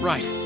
Right.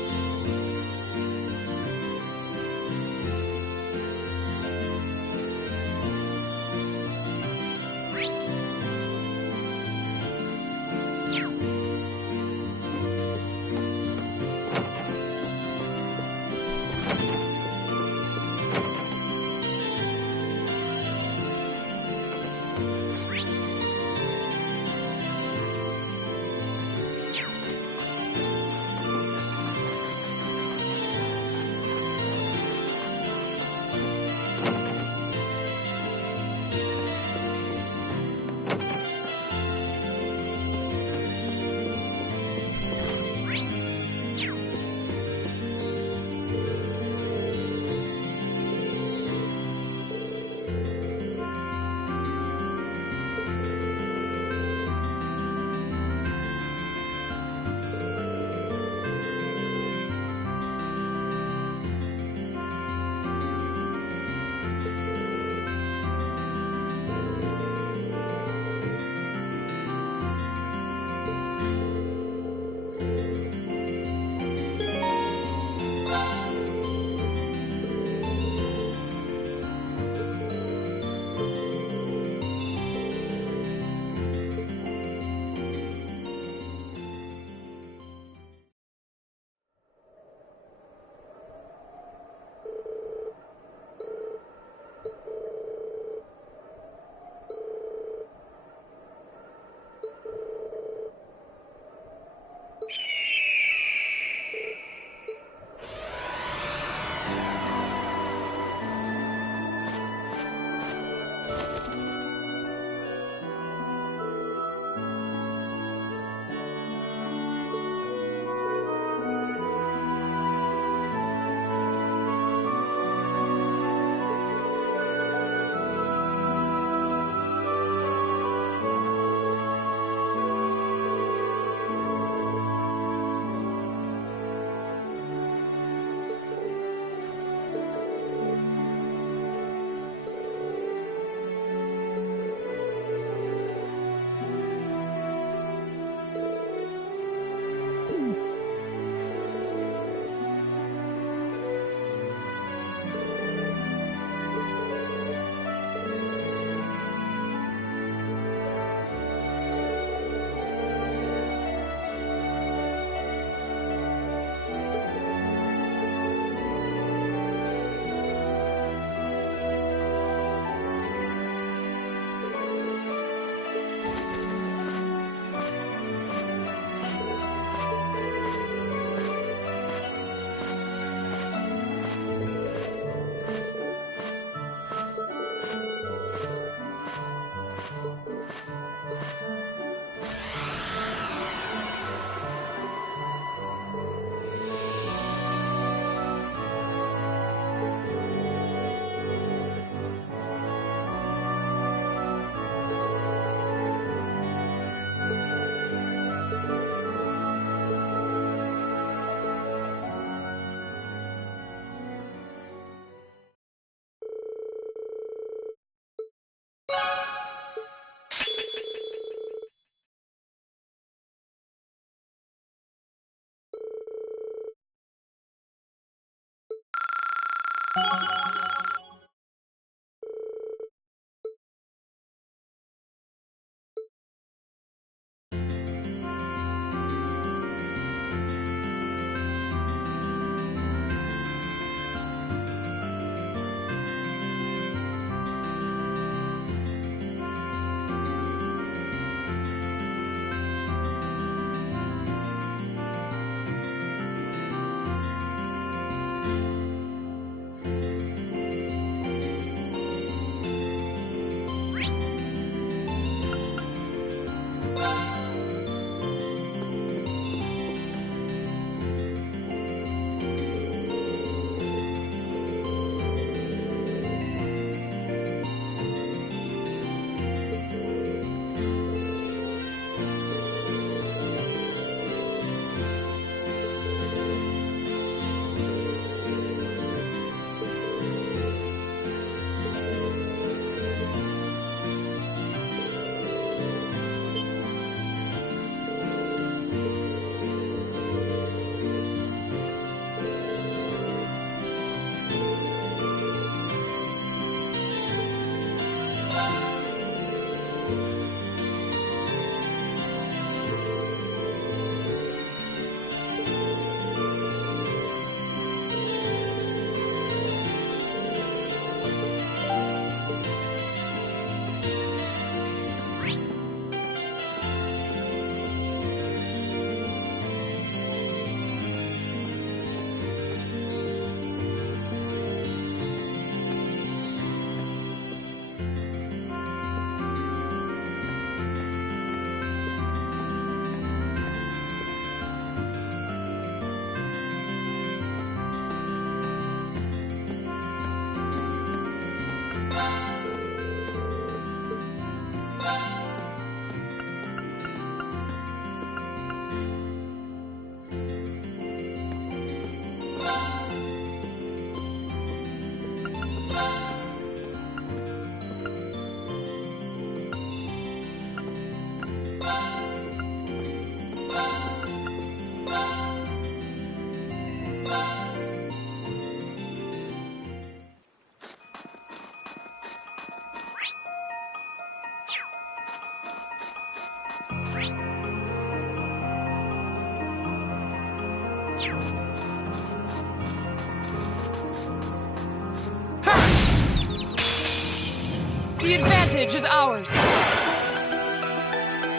The advantage is ours.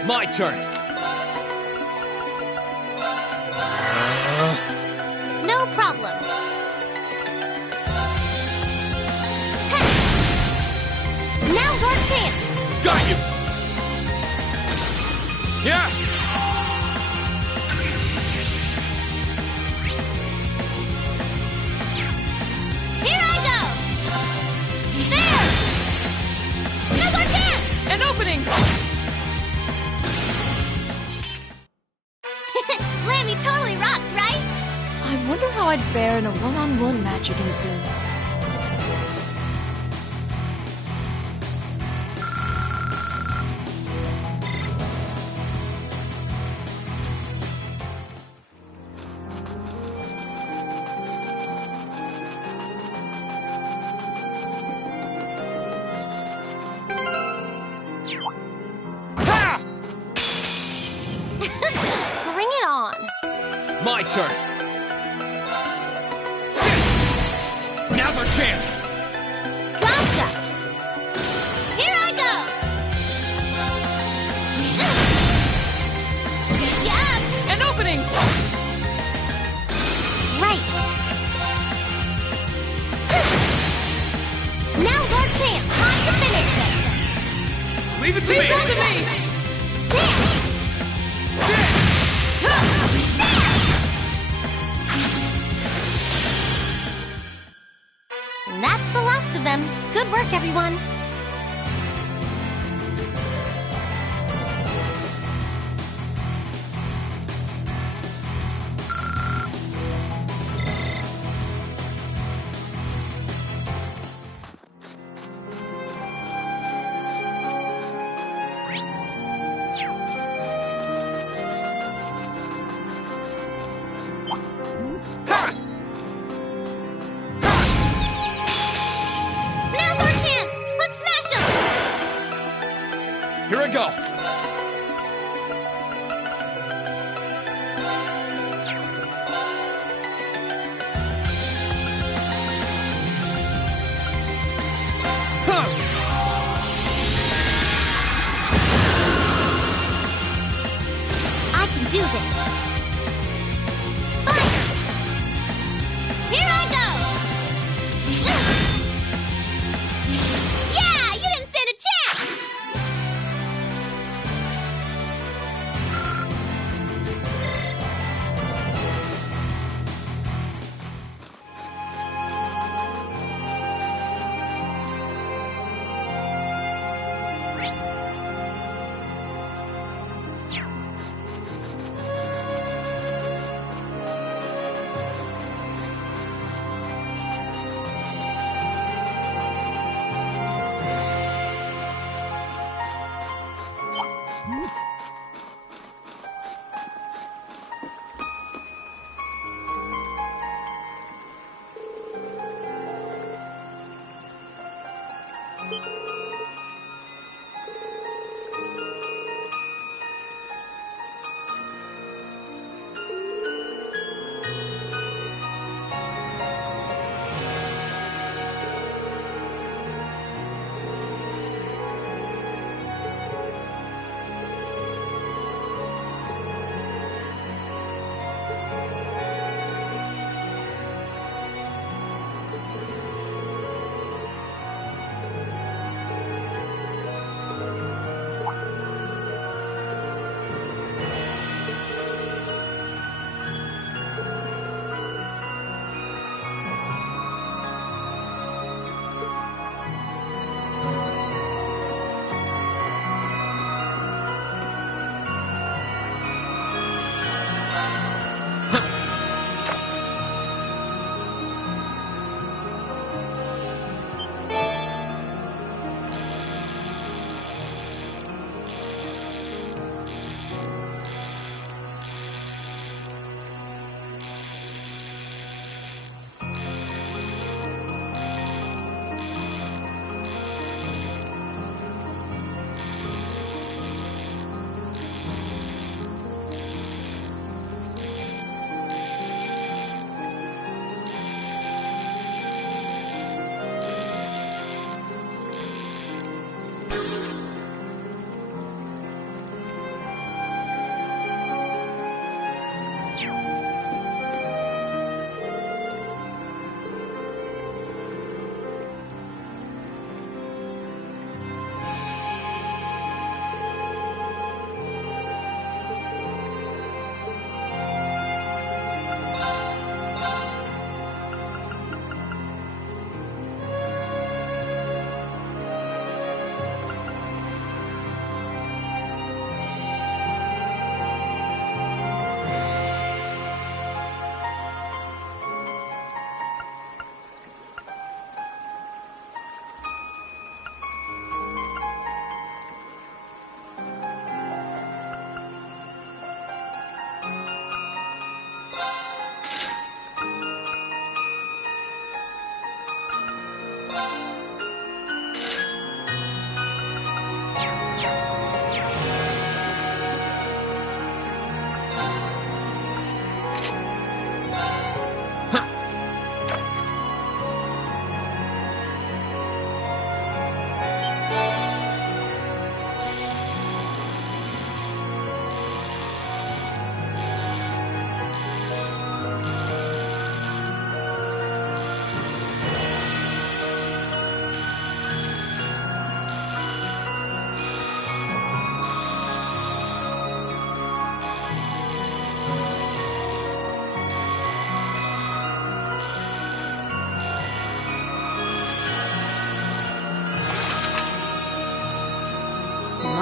My turn. No problem. Now's our chance. Got you. Yeah. Here I go. There. Now's our chance. An opening. Lammy totally rocks, right? I wonder how I'd fare in a one-on-one match against him. Ha! Bring it on. My turn. Now's our chance. Gotcha. Here I go. Good job. An opening. Right. Now's our chance. Time to finish this. Leave it to Leave me. that to me. There. That's the last of them. Good work, everyone. Now's our chance. Let's smash them. Here I go. Huh. I can do this. Fire! Here I go! Yeah, you didn't stand a chance!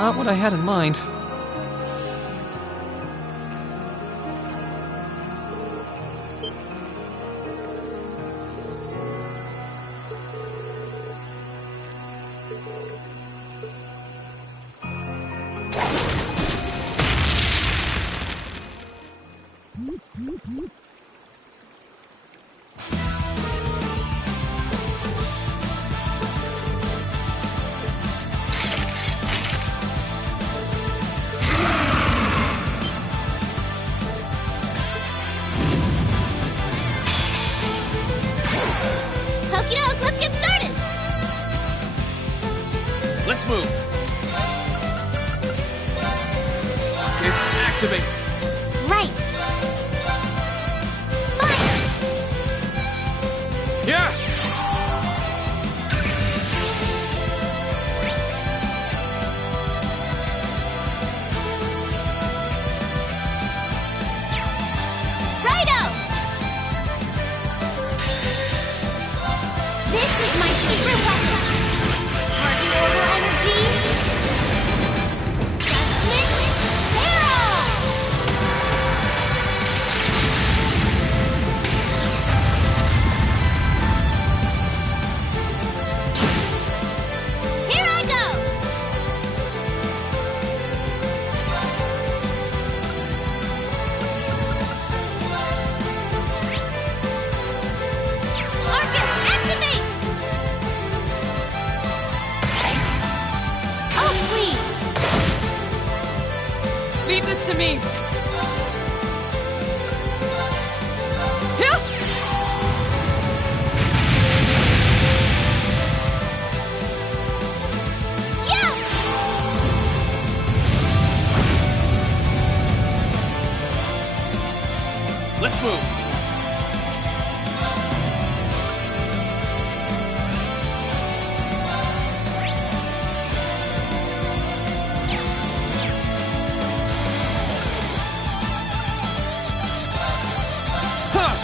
not what I had in mind. Okie doke, let's get started! Let's move. Focus, activate. Right. Fire! Yeah! Righto! This is my secret weapon. Party order energy. Judgment Arrow! Here I go! Arcus, activate! Oh, please! Leave this to me. Here. Yeah! Let's move. Huh!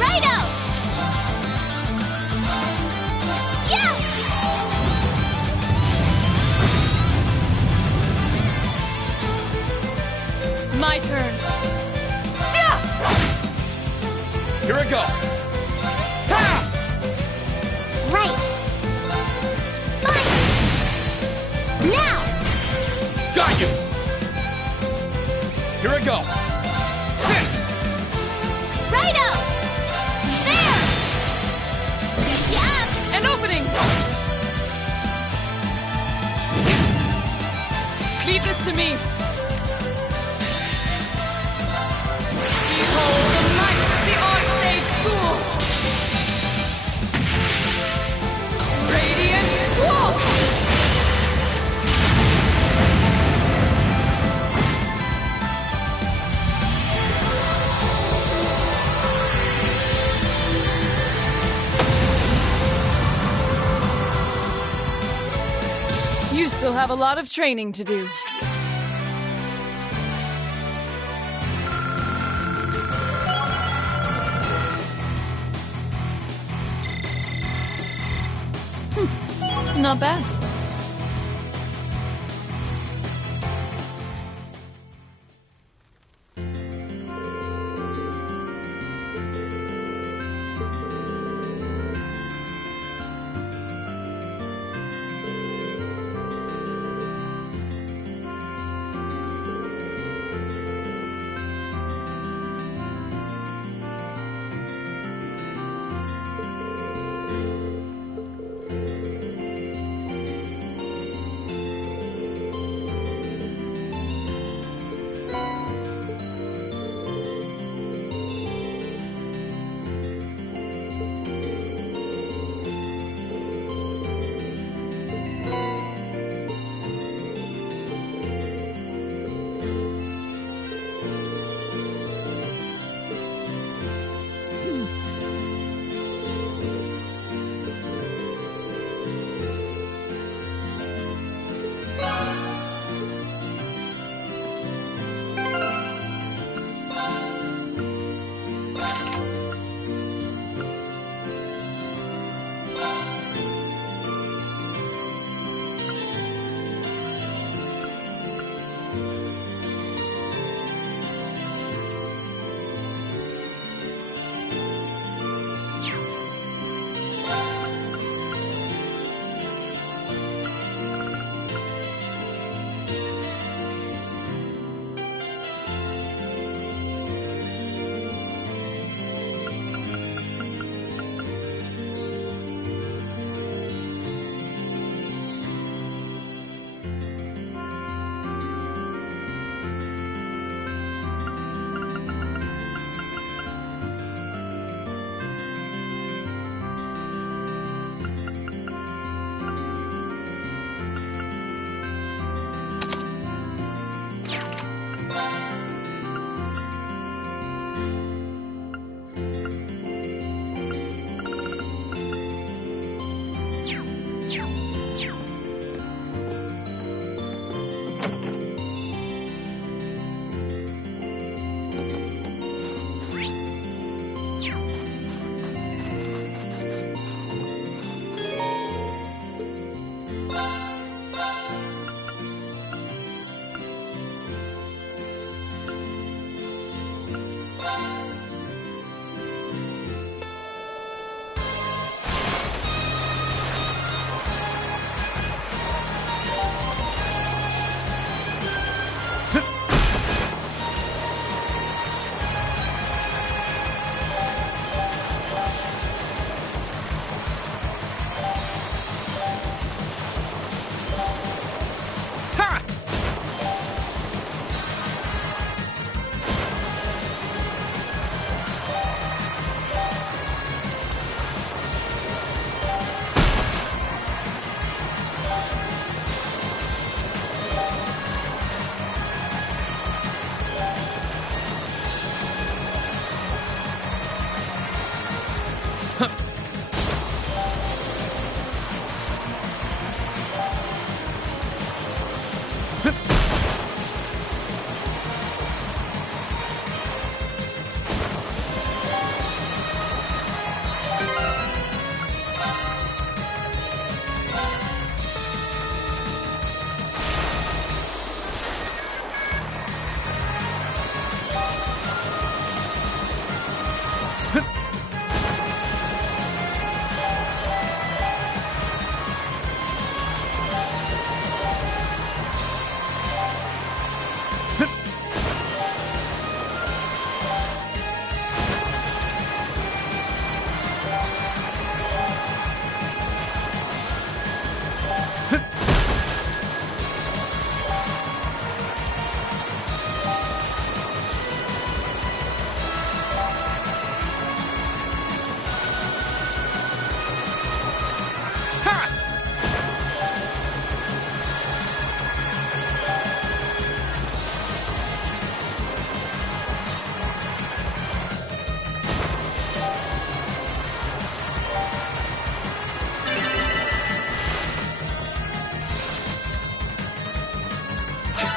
Righto! Yeah! My turn. Here I go. Ha! Right. Fire! Now! Got you. Here I go. Sit. Righto! There! Good job! An opening. Leave this to me. Behold the might of the Arcade School. Radiant Waltz. You still have a lot of training to do. Not bad.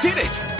did it!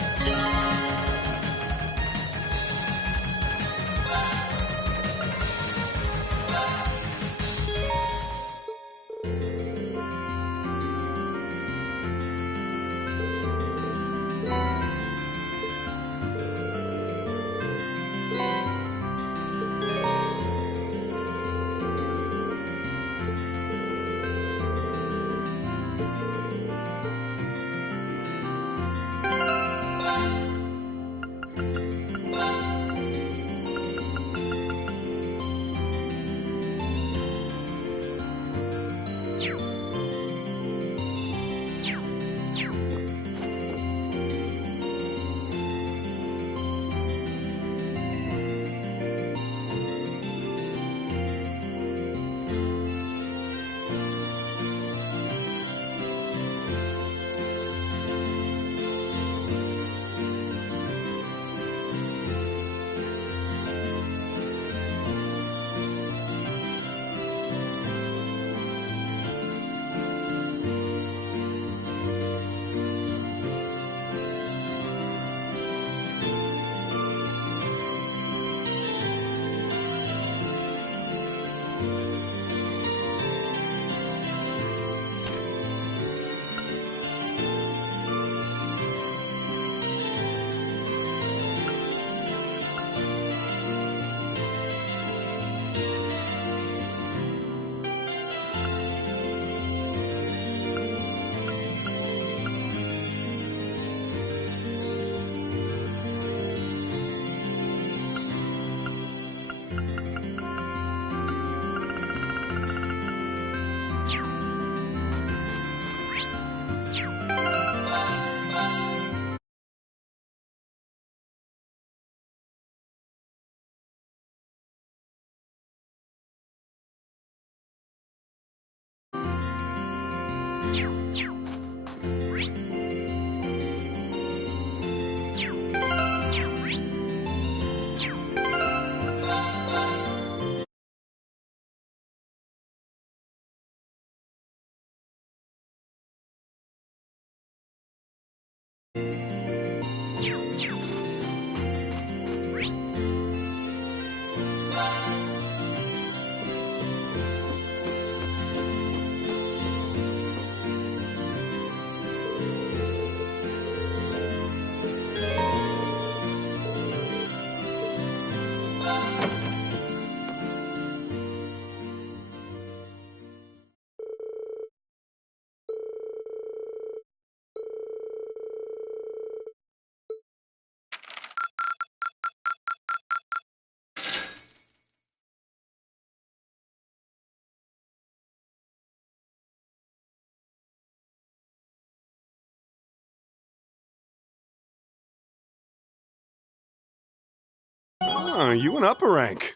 Ah, you went up a rank.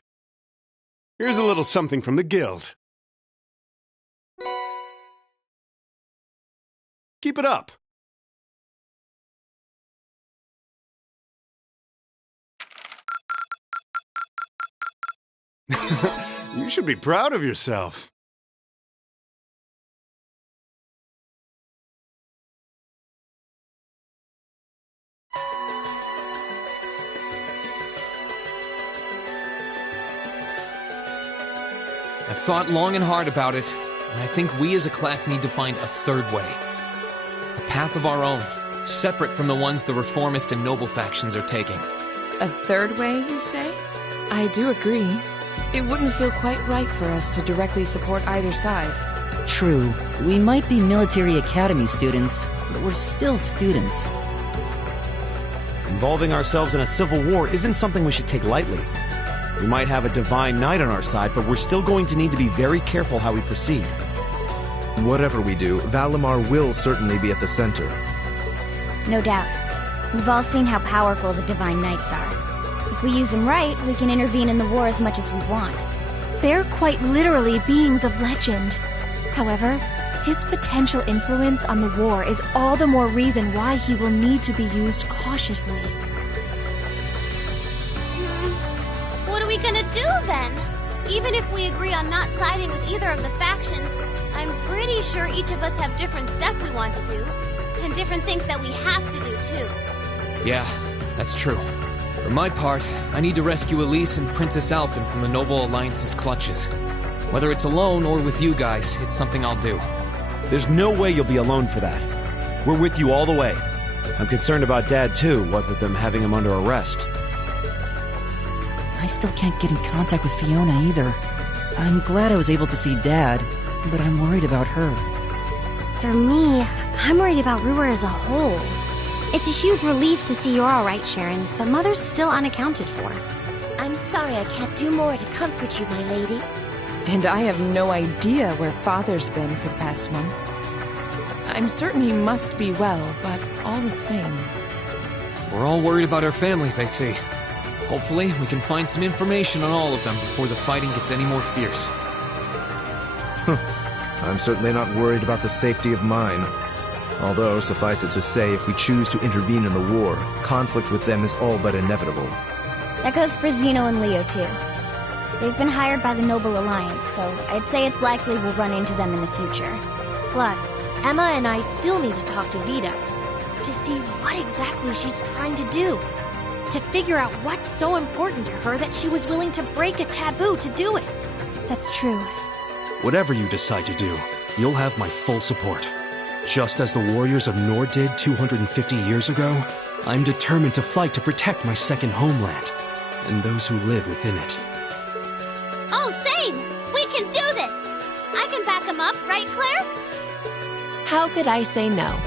Here's a little something from the guild. Keep it up. You should be proud of yourself. I've thought long and hard about it, and I think we as a class need to find a third way. A path of our own, separate from the ones the reformist and noble factions are taking. A third way, you say? I do agree. It wouldn't feel quite right for us to directly support either side. True. We might be military academy students, but we're still students. Involving ourselves in a civil war isn't something we should take lightly. We might have a divine knight on our side, but we're still going to need to be very careful how we proceed. Whatever we do, Valimar will certainly be at the center. No doubt. We've all seen how powerful the Divine Knights are. If we use them right, we can intervene in the war as much as we want. They're quite literally beings of legend. However, his potential influence on the war is all the more reason why he will need to be used cautiously. What are we gonna do then? Even if we agree on not siding with either of the factions, I'm pretty sure each of us have different stuff we want to do. And different things that we have to do, too. Yeah, that's true. For my part, I need to rescue Elise and Princess Alphen from the Noble Alliance's clutches. Whether it's alone or with you guys, it's something I'll do. There's no way you'll be alone for that. We're with you all the way. I'm concerned about Dad, too, what with them having him under arrest. I still can't get in contact with Fiona either. I'm glad I was able to see Dad, but I'm worried about her. For me, I'm worried about Ruhr as a whole. It's a huge relief to see you're alright, Sharon, but Mother's still unaccounted for. I'm sorry I can't do more to comfort you, my lady. And I have no idea where Father's been for the past month. I'm certain he must be well, but all the same. We're all worried about our families, I see. Hopefully, we can find some information on all of them before the fighting gets any more fierce. I'm certainly not worried about the safety of mine. Although, suffice it to say, if we choose to intervene in the war, conflict with them is all but inevitable. That goes for Zeno and Leo, too. They've been hired by the Noble Alliance, so I'd say it's likely we'll run into them in the future. Plus, Emma and I still need to talk to Vita to see what exactly she's trying to do. To figure out what's so important to her that she was willing to break a taboo to do it. That's true. Whatever you decide to do, you'll have my full support. Just as the warriors of Nord did 250 years ago, I'm determined to fight to protect my second homeland, and those who live within it. Oh, same! We can do this! I can back him up, right, Claire? How could I say no?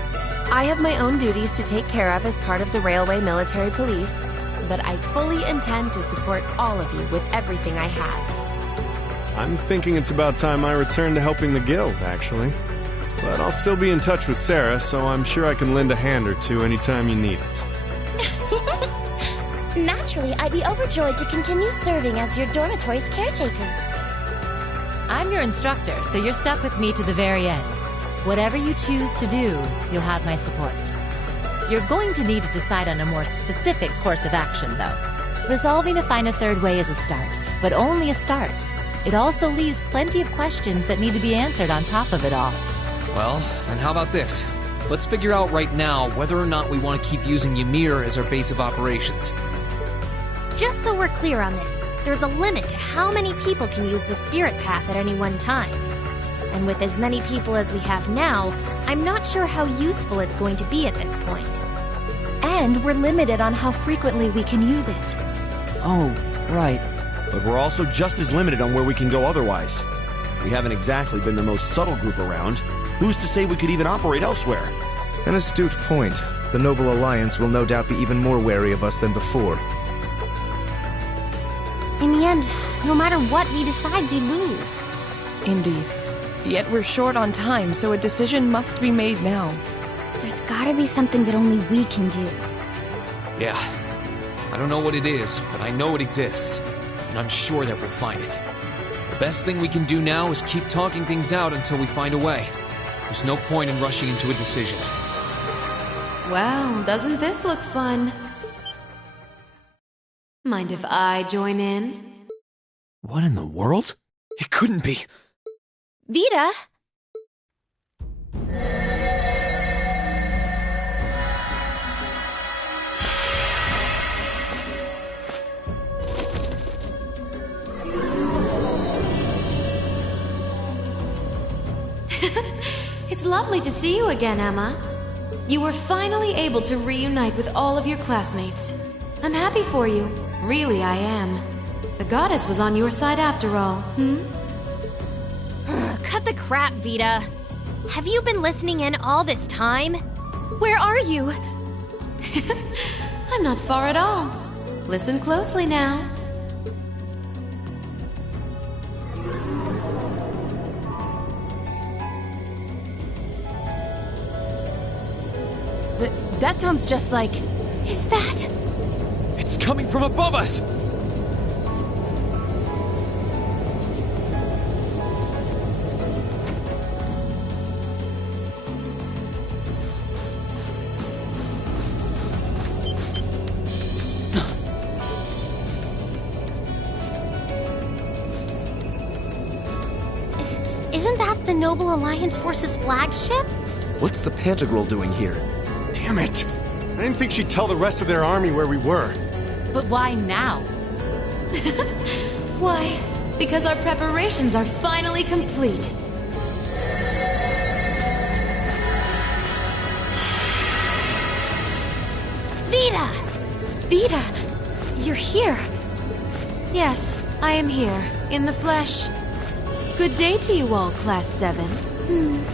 I have my own duties to take care of as part of the Railway Military Police, but I fully intend to support all of you with everything I have. I'm thinking it's about time I return to helping the guild, actually. But I'll still be in touch with Sarah, so I'm sure I can lend a hand or two anytime you need it. Naturally, I'd be overjoyed to continue serving as your dormitory's caretaker. I'm your instructor, so you're stuck with me to the very end. Whatever you choose to do, you'll have my support. You're going to need to decide on a more specific course of action, though. Resolving to find a third way is a start, but only a start. It also leaves plenty of questions that need to be answered on top of it all. Well, then how about this? Let's figure out right now whether or not we want to keep using Ymir as our base of operations. Just so we're clear on this, there's a limit to how many people can use the Spirit Path at any one time. And with as many people as we have now, I'm not sure how useful it's going to be at this point. And we're limited on how frequently we can use it. Oh, right. But we're also just as limited on where we can go otherwise. We haven't exactly been the most subtle group around. Who's to say we could even operate elsewhere? An astute point. The Noble Alliance will no doubt be even more wary of us than before. In the end, no matter what we decide, we lose. Indeed. Yet we're short on time, so a decision must be made now. There's gotta be something that only we can do. Yeah. I don't know what it is, but I know it exists. And I'm sure that we'll find it. The best thing we can do now is keep talking things out until we find a way. There's no point in rushing into a decision. Well, doesn't this look fun? Mind if I join in? What in the world? It couldn't be. Vita! It's lovely to see you again, Emma. You were finally able to reunite with all of your classmates. I'm happy for you. Really, I am. The goddess was on your side after all, Cut the crap, Vita. Have you been listening in all this time? Where are you? I'm not far at all. Listen closely now. That sounds just like... Is that... It's coming from above us! Isn't that the Noble Alliance Force's flagship? What's the Pantagruel doing here? Damn it! I didn't think she'd tell the rest of their army where we were. But why now? Why? Because our preparations are finally complete. Vita! Vita! You're here! Yes, I am here, in the flesh. Good day to you all, Class 7.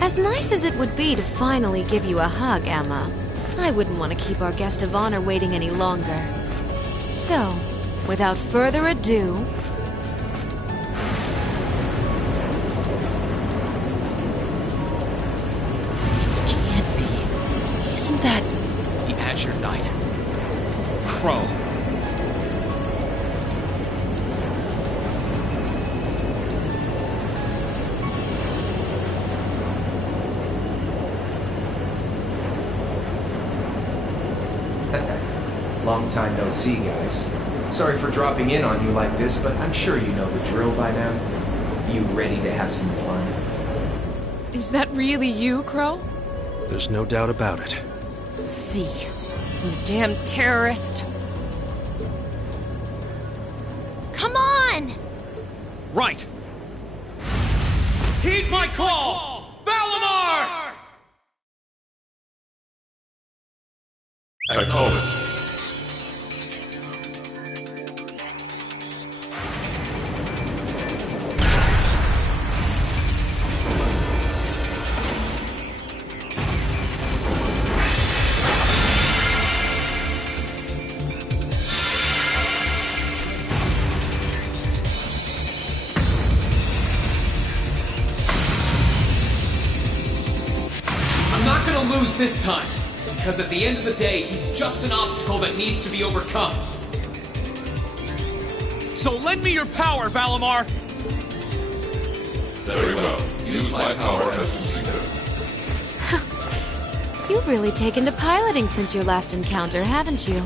As nice as it would be to finally give you a hug, Emma, I wouldn't want to keep our guest of honor waiting any longer. So, without further ado... Can't be. Isn't that... The Azure Knight. Crow. Long time no see, guys. Sorry for dropping in on you like this, but I'm sure you know the drill by now. You ready to have some fun? Is that really you, Crow? There's no doubt about it. See. You damn terrorist. Come on! Right! Heed my call! Valimar! Acknowledged. I'm not gonna lose this time, because at the end of the day, he's just an obstacle that needs to be overcome. So lend me your power, Valimar! Very well. Use my power as you see fit. You've really taken to piloting since your last encounter, haven't you?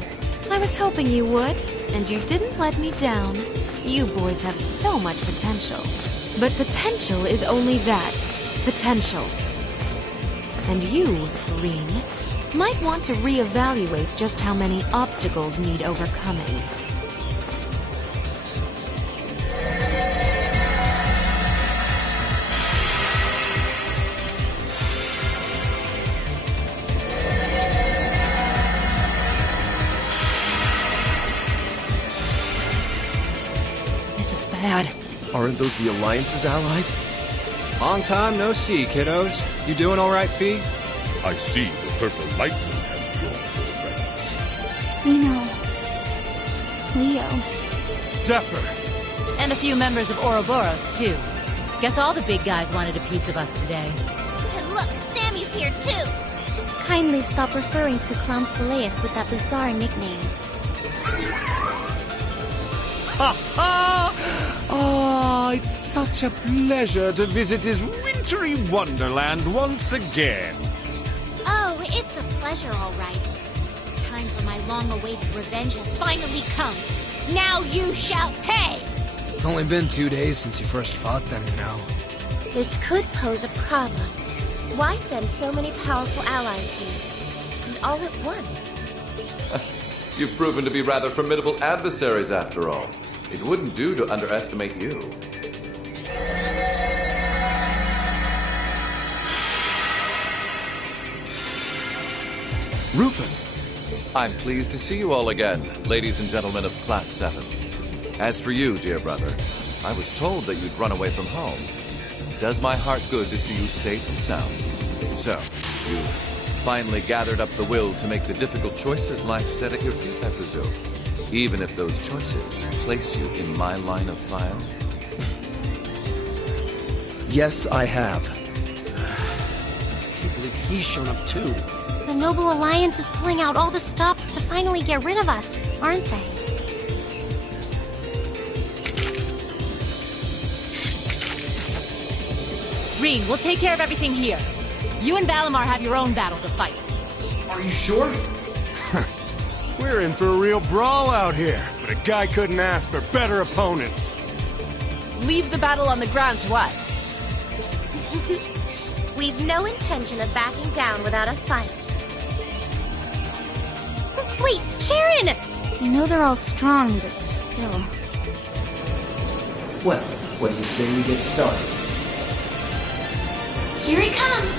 I was hoping you would, and you didn't let me down. You boys have so much potential. But potential is only that. Potential. And you, Green, might want to reevaluate just how many obstacles need overcoming. This is bad. Aren't those the Alliance's allies? Long time no see, kiddos. You doing all right, Fee? I see the purple lightning has joined your ranks. Xeno. Leo. Zephyr! And a few members of Ouroboros, too. Guess all the big guys wanted a piece of us today. And look, Sammy's here too! Kindly stop referring to Clown Soleus with that bizarre nickname. Ha ha! Ah, it's such a pleasure to visit his wintry wonderland once again. Oh, it's a pleasure, all right. Time for my long-awaited revenge has finally come. Now you shall pay! It's only been 2 days since you first fought them, you know. This could pose a problem. Why send so many powerful allies here? And all at once? You've proven to be rather formidable adversaries after all. It wouldn't do to underestimate you. Rufus! I'm pleased to see you all again, ladies and gentlemen of Class 7. As for you, dear brother, I was told that you'd run away from home. It does my heart good to see you safe and sound. So, you've finally gathered up the will to make the difficult choices life set at your feet, I presume. Even if those choices place you in my line of fire? Yes, I have. I can't believe he's shown up too. The Noble Alliance is pulling out all the stops to finally get rid of us, aren't they? Green, we'll take care of everything here. You and Valimar have your own battle to fight. Are you sure? We're in for a real brawl out here, but a guy couldn't ask for better opponents. Leave the battle on the ground to us. We've no intention of backing down without a fight. Wait, Sharon! I know they're all strong, but still. Well, what do you say we get started? Here he comes!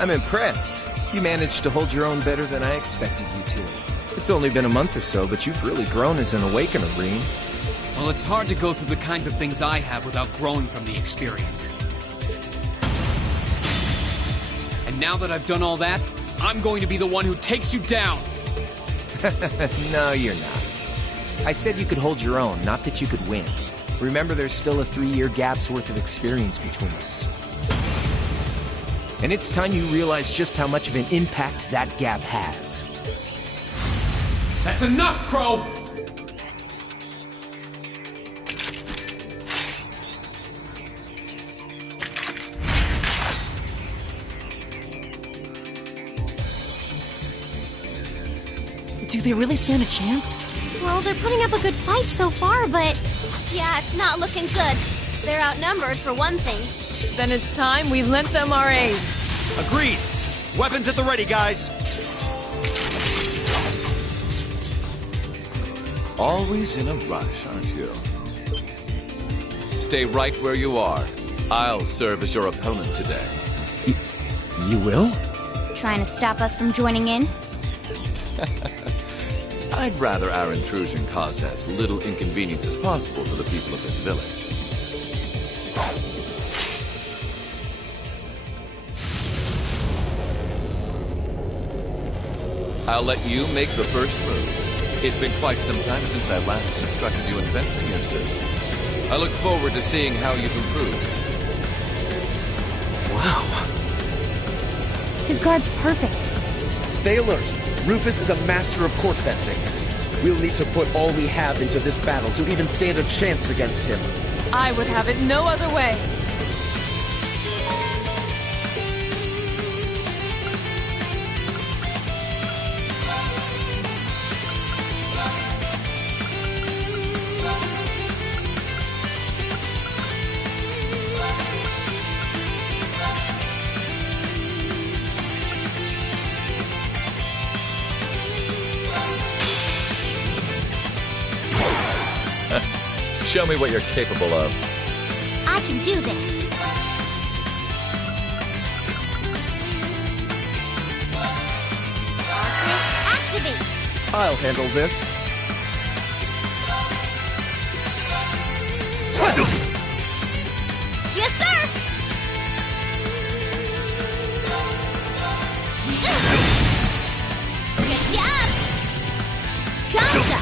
I'm impressed. You managed to hold your own better than I expected you to. It's only been a month or so, but you've really grown as an Awakener, Rean. Well, it's hard to go through the kinds of things I have without growing from the experience. And now that I've done all that, I'm going to be the one who takes you down! No, you're not. I said you could hold your own, not that you could win. Remember, there's still a 3-year gap's worth of experience between us. And it's time you realize just how much of an impact that gap has. That's enough, Crow! Do they really stand a chance? Well, they're putting up a good fight so far, but... Yeah, it's not looking good. They're outnumbered, for one thing. Then it's time we lent them our aid. Agreed! Weapons at the ready, guys! Always in a rush, aren't you? Stay right where you are. I'll serve as your opponent today. You will? Trying to stop us from joining in? I'd rather our intrusion cause as little inconvenience as possible for the people of this village. I'll let you make the first move. It's been quite some time since I last instructed you in fencing, your sis. I look forward to seeing how you've improved. Wow. His guard's perfect. Stay alert. Rufus is a master of court fencing. We'll need to put all we have into this battle to even stand a chance against him. I would have it no other way. Show me what you're capable of. I can do this. Arcus, activate! I'll handle this. Yes, sir! Good job! Gotcha!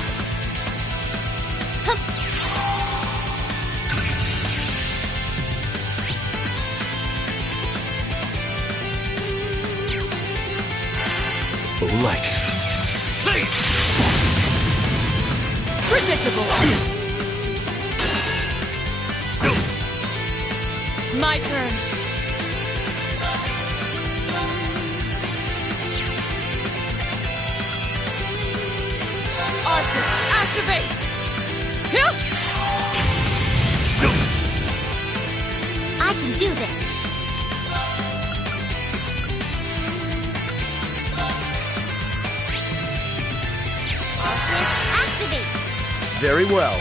Light. Predictable. My turn. Arcus, activate! Here! I can do this. Very well.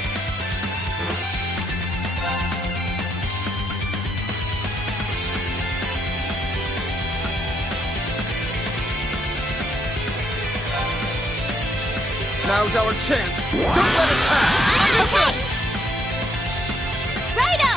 Now's our chance. Don't let it pass. Understood. Righto.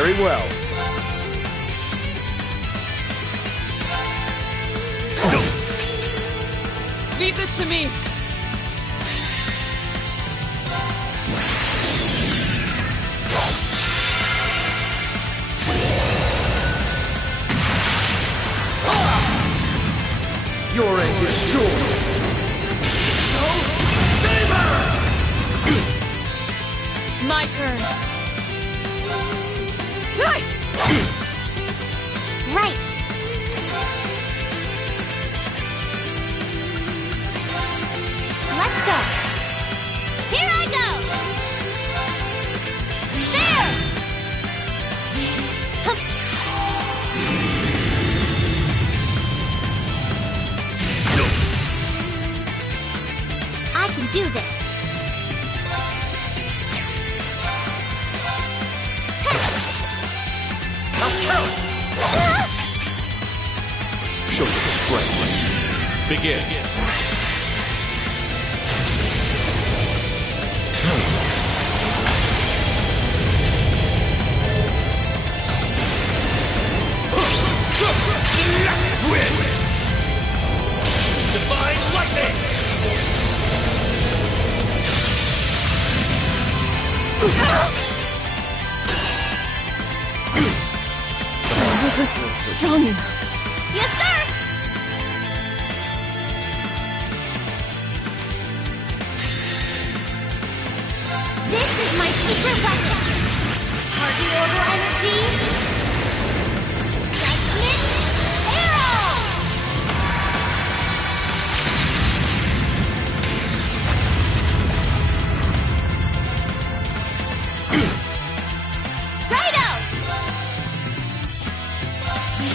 Very well. Leave this to me. Your end is sure. My turn. Right. Let's go. Here I go. There. Hup. I can do this. Show your strength. Begin. Win! Divine lightning! I wasn't strong enough. Yes, sir. This is my secret weapon. Party order energy. Judgment arrow. Righto.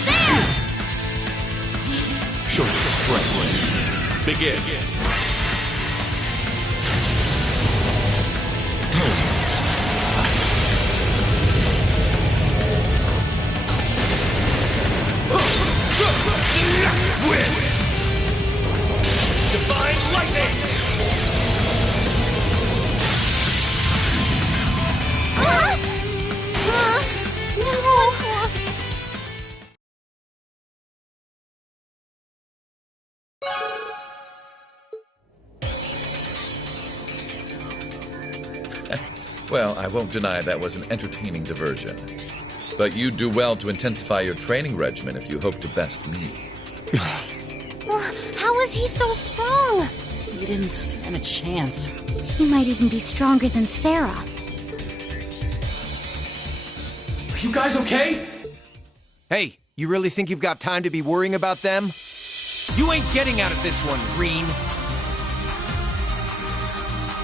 There. Show your strength. Begin. Win! Divine lightning! No. Well, I won't deny that was an entertaining diversion. But you'd do well to intensify your training regimen if you hope to best me. How is he so strong? You didn't stand a chance. He might even be stronger than Sarah. Are you guys okay? Hey, you really think you've got time to be worrying about them? You ain't getting out of this one, Green.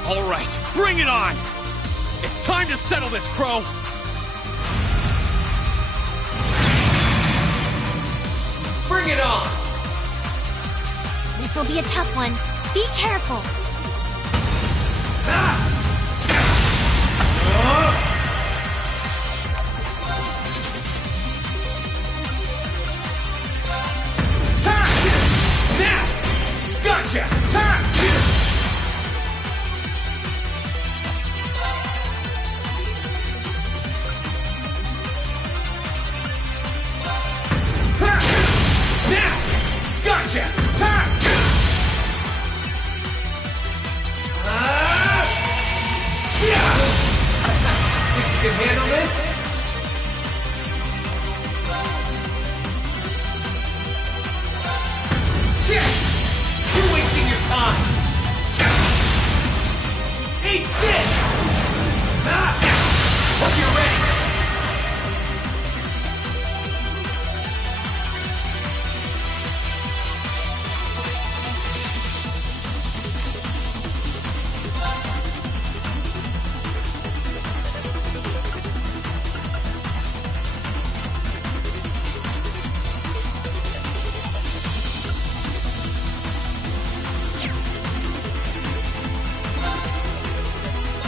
All right, bring it on! It's time to settle this, Crow! Bring it on! This'll be a tough one. Be careful. Now! Gotcha! Time! Now! Gotcha! Time! You can handle this? You're wasting your time! Eat this! Hope you're ready!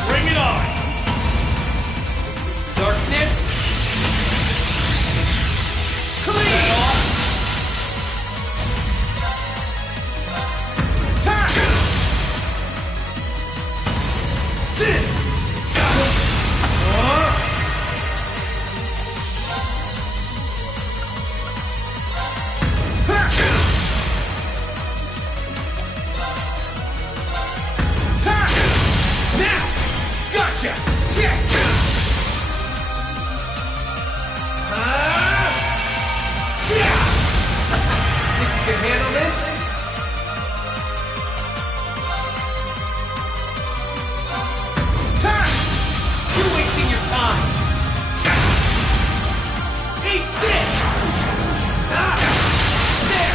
Bring it on! Darkness! Clean! Think you can handle this? Turn! You're wasting your time! Eat this! There!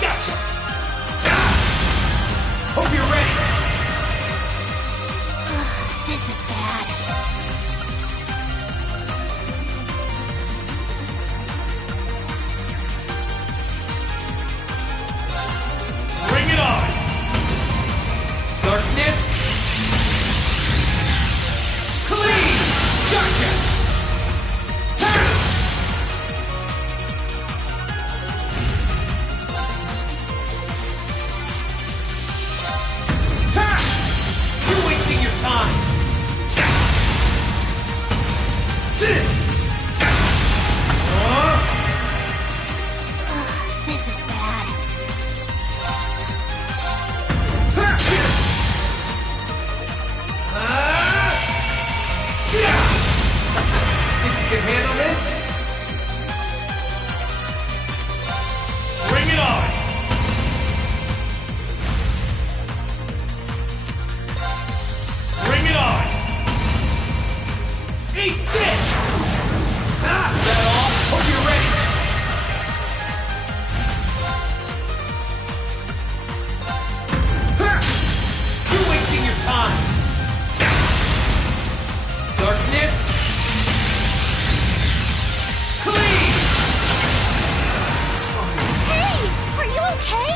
Gotcha! Hope you're ready! This is bad. Bring it on! Darkness! Clean! Gotcha! Turn! Turn! You're wasting your time! This is bad. Think you can handle this? Bring it on! Bring it on! Eat this! Is that all? Hope you're ready! You're wasting your time! Darkness! Clean! Hey! Are you okay?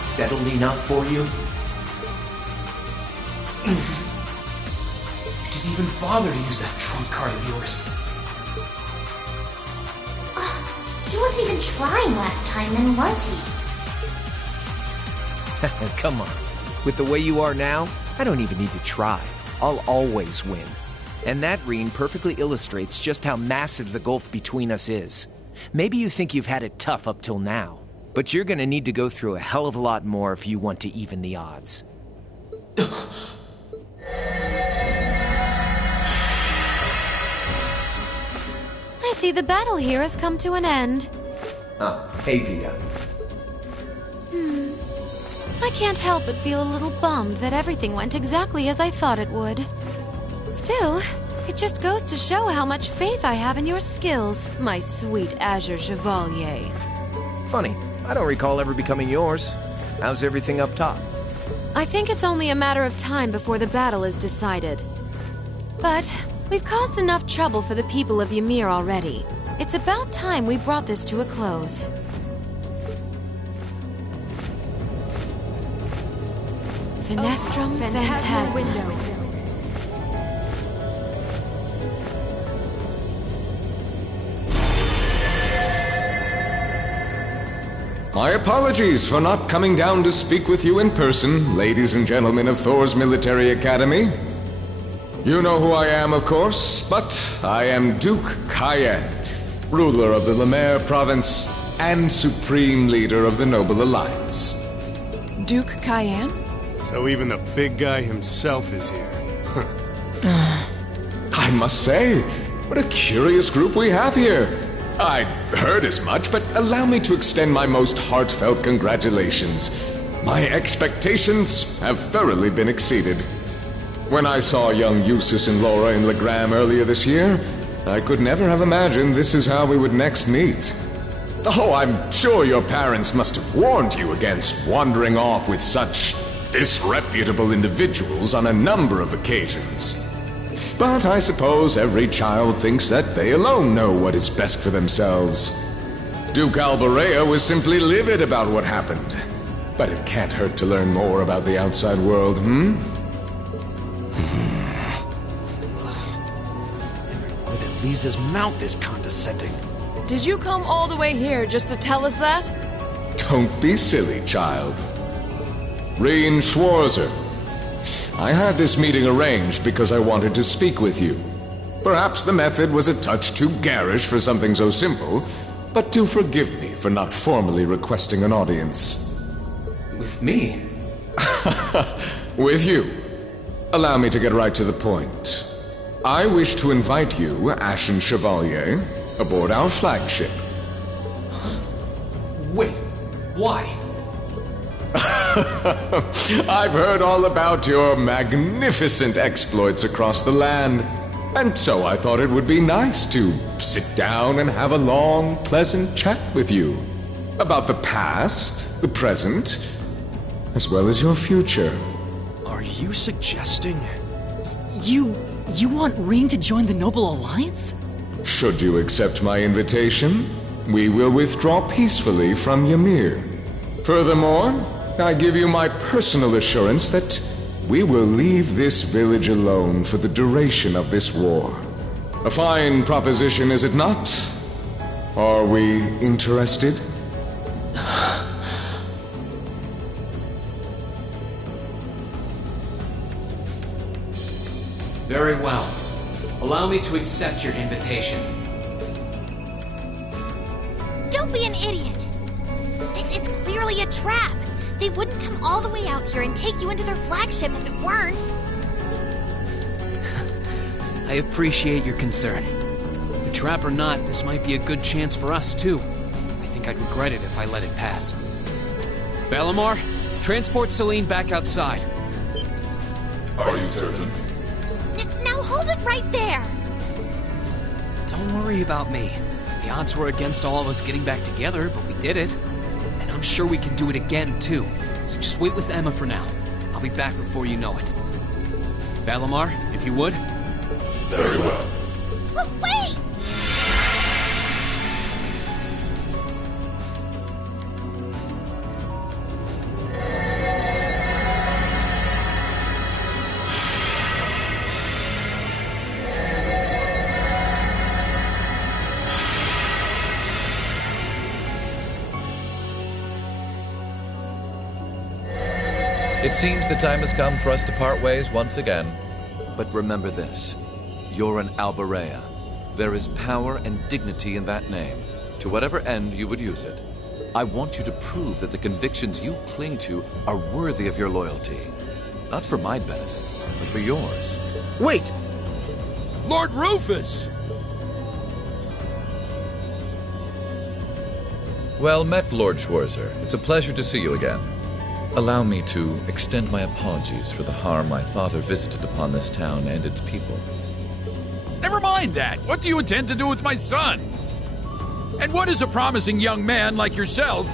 Settled enough for you? Didn't even bother to use that trump card of yours. He wasn't even trying last time, then was he? Come on. With the way you are now, I don't even need to try. I'll always win. And that Reen perfectly illustrates just how massive the gulf between us is. Maybe you think you've had it tough up till now, but you're gonna need to go through a hell of a lot more if you want to even the odds. I see the battle here has come to an end. Hey Vita. I can't help but feel a little bummed that everything went exactly as I thought it would. Still, it just goes to show how much faith I have in your skills, my sweet Azure Chevalier. Funny, I don't recall ever becoming yours. How's everything up top? I think it's only a matter of time before the battle is decided. But we've caused enough trouble for the people of Ymir already. It's about time we brought this to a close. Finestrum Phantasma window. My apologies for not coming down to speak with you in person, ladies and gentlemen of Thor's Military Academy. You know who I am, of course, but I am Duke Cayenne, ruler of the Lemaire province and supreme leader of the Noble Alliance. Duke Cayenne? So even the big guy himself is here. I must say, what a curious group we have here. I'd heard as much, but allow me to extend my most heartfelt congratulations. My expectations have thoroughly been exceeded. When I saw young Eustace and Laura in Legram earlier this year, I could never have imagined this is how we would next meet. Oh, I'm sure your parents must have warned you against wandering off with such disreputable individuals on a number of occasions. But I suppose every child thinks that they alone know what is best for themselves. Duke Alborea was simply livid about what happened. But it can't hurt to learn more about the outside world, Everywhere that leaves his mouth is condescending. Did you come all the way here just to tell us that? Don't be silly, child. Reen Schwarzer. I had this meeting arranged because I wanted to speak with you. Perhaps the method was a touch too garish for something so simple, but do forgive me for not formally requesting an audience. With me? With you. Allow me to get right to the point. I wish to invite you, Ashen Chevalier, aboard our flagship. Wait, why? I've heard all about your magnificent exploits across the land, and so I thought it would be nice to sit down and have a long, pleasant chat with you about the past, the present, as well as your future. Are you suggesting... You want Reen to join the Noble Alliance? Should you accept my invitation, we will withdraw peacefully from Ymir. Furthermore, I give you my personal assurance that we will leave this village alone for the duration of this war. A fine proposition, is it not? Are we interested? Very well. Allow me to accept your invitation. Don't be an idiot! This is clearly a trap! They wouldn't come all the way out here and take you into their flagship if it weren't. I appreciate your concern. A trap or not, this might be a good chance for us, too. I think I'd regret it if I let it pass. Balamar, transport Celine back outside. Are you certain? Now hold it right there! Don't worry about me. The odds were against all of us getting back together, but we did it. And I'm sure we can do it again, too. So just wait with Emma for now. I'll be back before you know it. Balamar, if you would. Very well. But wait! It seems the time has come for us to part ways once again. But remember this. You're an Alberea. There is power and dignity in that name, to whatever end you would use it. I want you to prove that the convictions you cling to are worthy of your loyalty. Not for my benefit, but for yours. Wait! Lord Rufus! Well met, Lord Schwarzer. It's a pleasure to see you again. Allow me to extend my apologies for the harm my father visited upon this town and its people. Never mind that. What do you intend to do with my son? And what is a promising young man like yourself?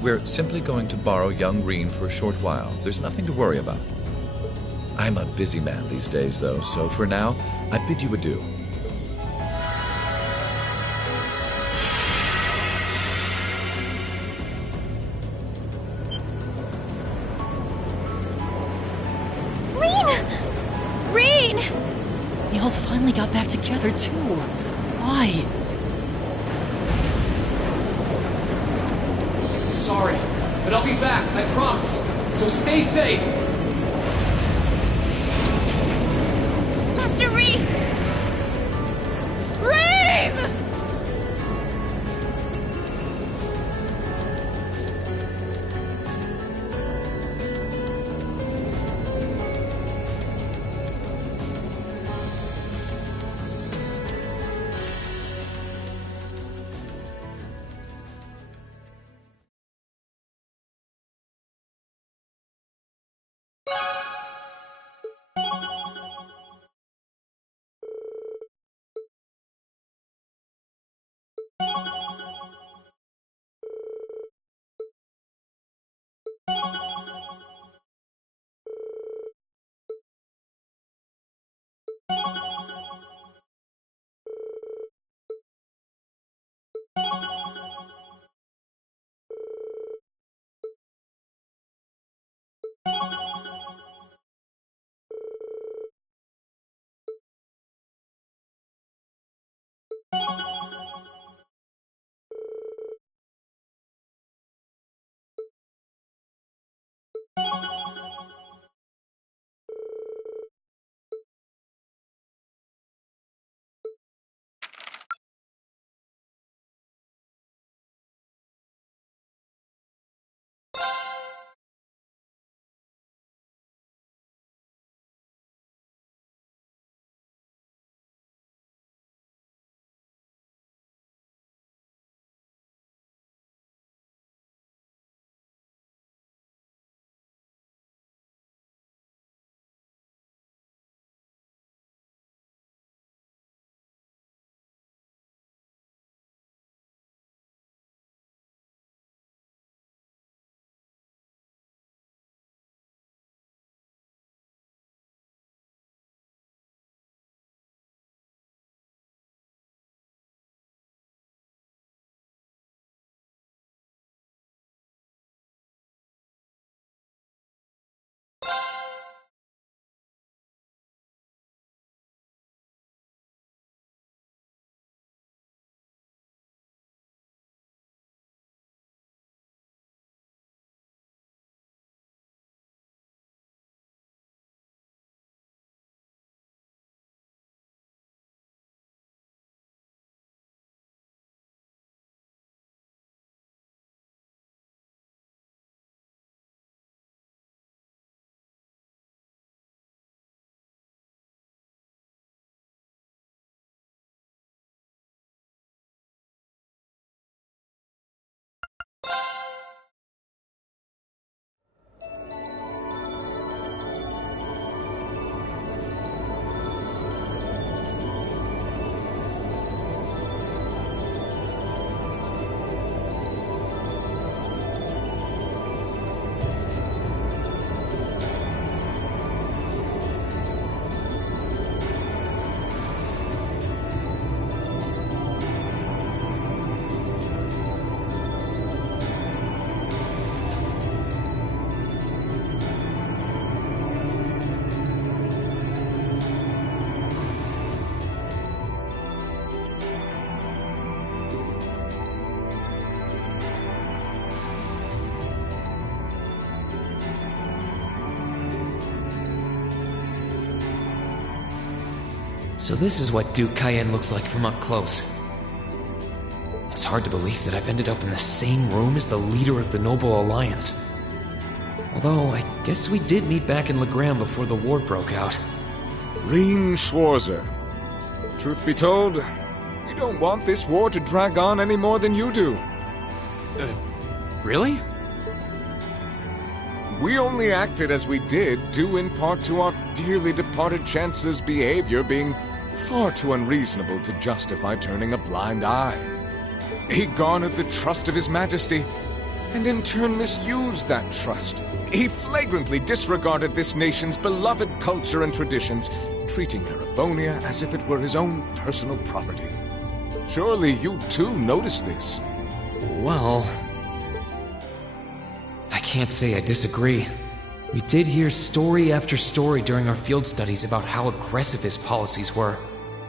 We're simply going to borrow young Reen for a short while. There's nothing to worry about. I'm a busy man these days, though, so for now, I bid you adieu. They all finally got back together, too. Why? Sorry, but I'll be back, I promise. So stay safe. Master Reen! So this is what Duke Cayenne looks like from up close. It's hard to believe that I've ended up in the same room as the leader of the Noble Alliance. Although, I guess we did meet back in Legram before the war broke out. Reen Schwarzer. Truth be told, we don't want this war to drag on any more than you do. Really? We only acted as we did due in part to our dearly departed Chancellor's behavior being far too unreasonable to justify turning a blind eye. He garnered the trust of His Majesty, and in turn misused that trust. He flagrantly disregarded this nation's beloved culture and traditions, treating Erebonia as if it were his own personal property. Surely you too noticed this. Well, I can't say I disagree. We did hear story after story during our field studies about how aggressive his policies were,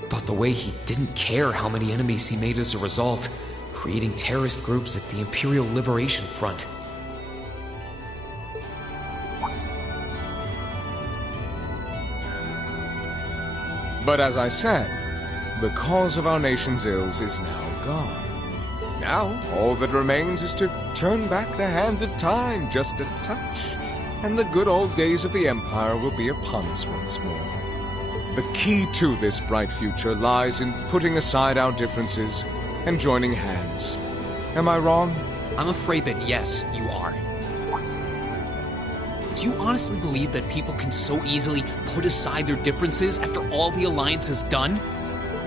about the way he didn't care how many enemies he made as a result, creating terrorist groups like the Imperial Liberation Front. But as I said, the cause of our nation's ills is now gone. Now, all that remains is to turn back the hands of time just a touch, and the good old days of the Empire will be upon us once more. The key to this bright future lies in putting aside our differences and joining hands. Am I wrong? I'm afraid that yes, you are. Do you honestly believe that people can so easily put aside their differences after all the Alliance has done?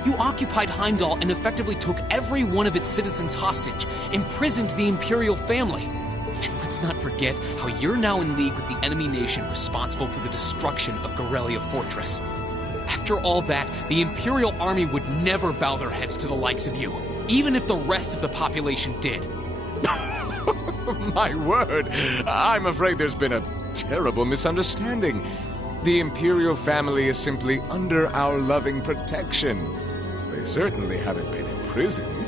You occupied Heimdall and effectively took every one of its citizens hostage, imprisoned the Imperial family. And let's not forget how you're now in league with the enemy nation responsible for the destruction of Gorelia Fortress. After all that, the Imperial army would never bow their heads to the likes of you, even if the rest of the population did. My word, I'm afraid there's been a terrible misunderstanding. The Imperial family is simply under our loving protection. They certainly haven't been imprisoned.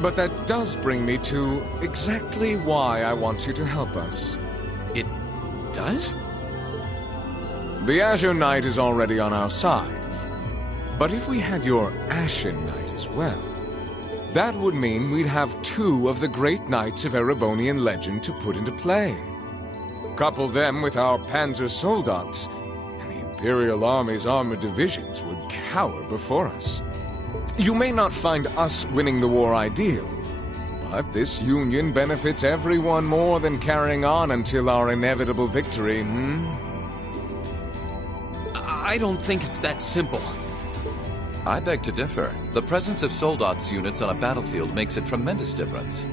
But that does bring me to exactly why I want you to help us. It does? The Azure Knight is already on our side. But if we had your Ashen Knight as well, that would mean we'd have two of the great knights of Erebonian legend to put into play. Couple them with our Panzer Soldats, and the Imperial Army's armored divisions would cower before us. You may not find us winning the war ideal, but this union benefits everyone more than carrying on until our inevitable victory, I don't think it's that simple. I beg to differ. The presence of Soldats units on a battlefield makes a tremendous difference.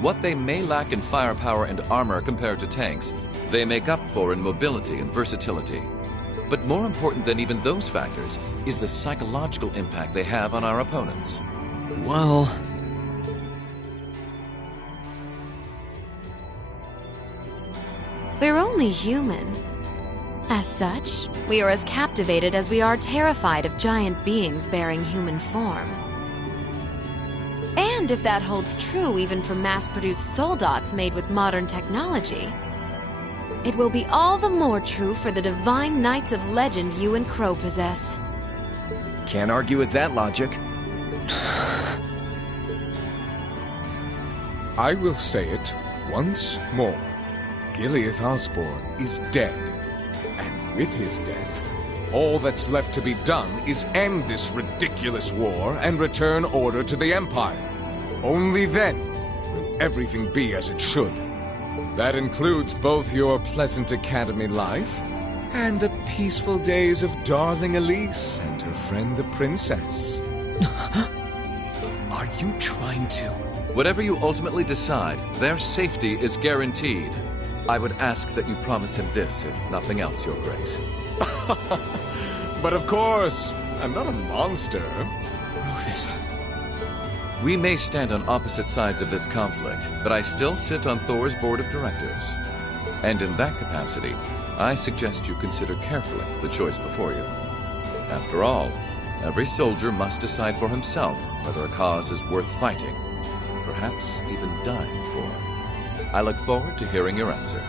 What they may lack in firepower and armor compared to tanks, they make up for in mobility and versatility. But more important than even those factors is the psychological impact they have on our opponents. Well... They're only human. As such, we are as captivated as we are terrified of giant beings bearing human form. And if that holds true even for mass-produced soldats made with modern technology, it will be all the more true for the divine knights of legend you and Crow possess. Can't argue with that logic. I will say it once more. Gileath Osborne is dead. And with his death, all that's left to be done is end this ridiculous war and return order to the Empire. Only then will everything be as it should. That includes both your pleasant academy life and the peaceful days of darling Elise and her friend the princess. Are you trying to... Whatever you ultimately decide, their safety is guaranteed. I would ask that you promise him this, if nothing else, Your Grace. But of course, I'm not a monster. Rufus... We may stand on opposite sides of this conflict, but I still sit on Thor's board of directors. And in that capacity, I suggest you consider carefully the choice before you. After all, every soldier must decide for himself whether a cause is worth fighting, perhaps even dying for. I look forward to hearing your answer.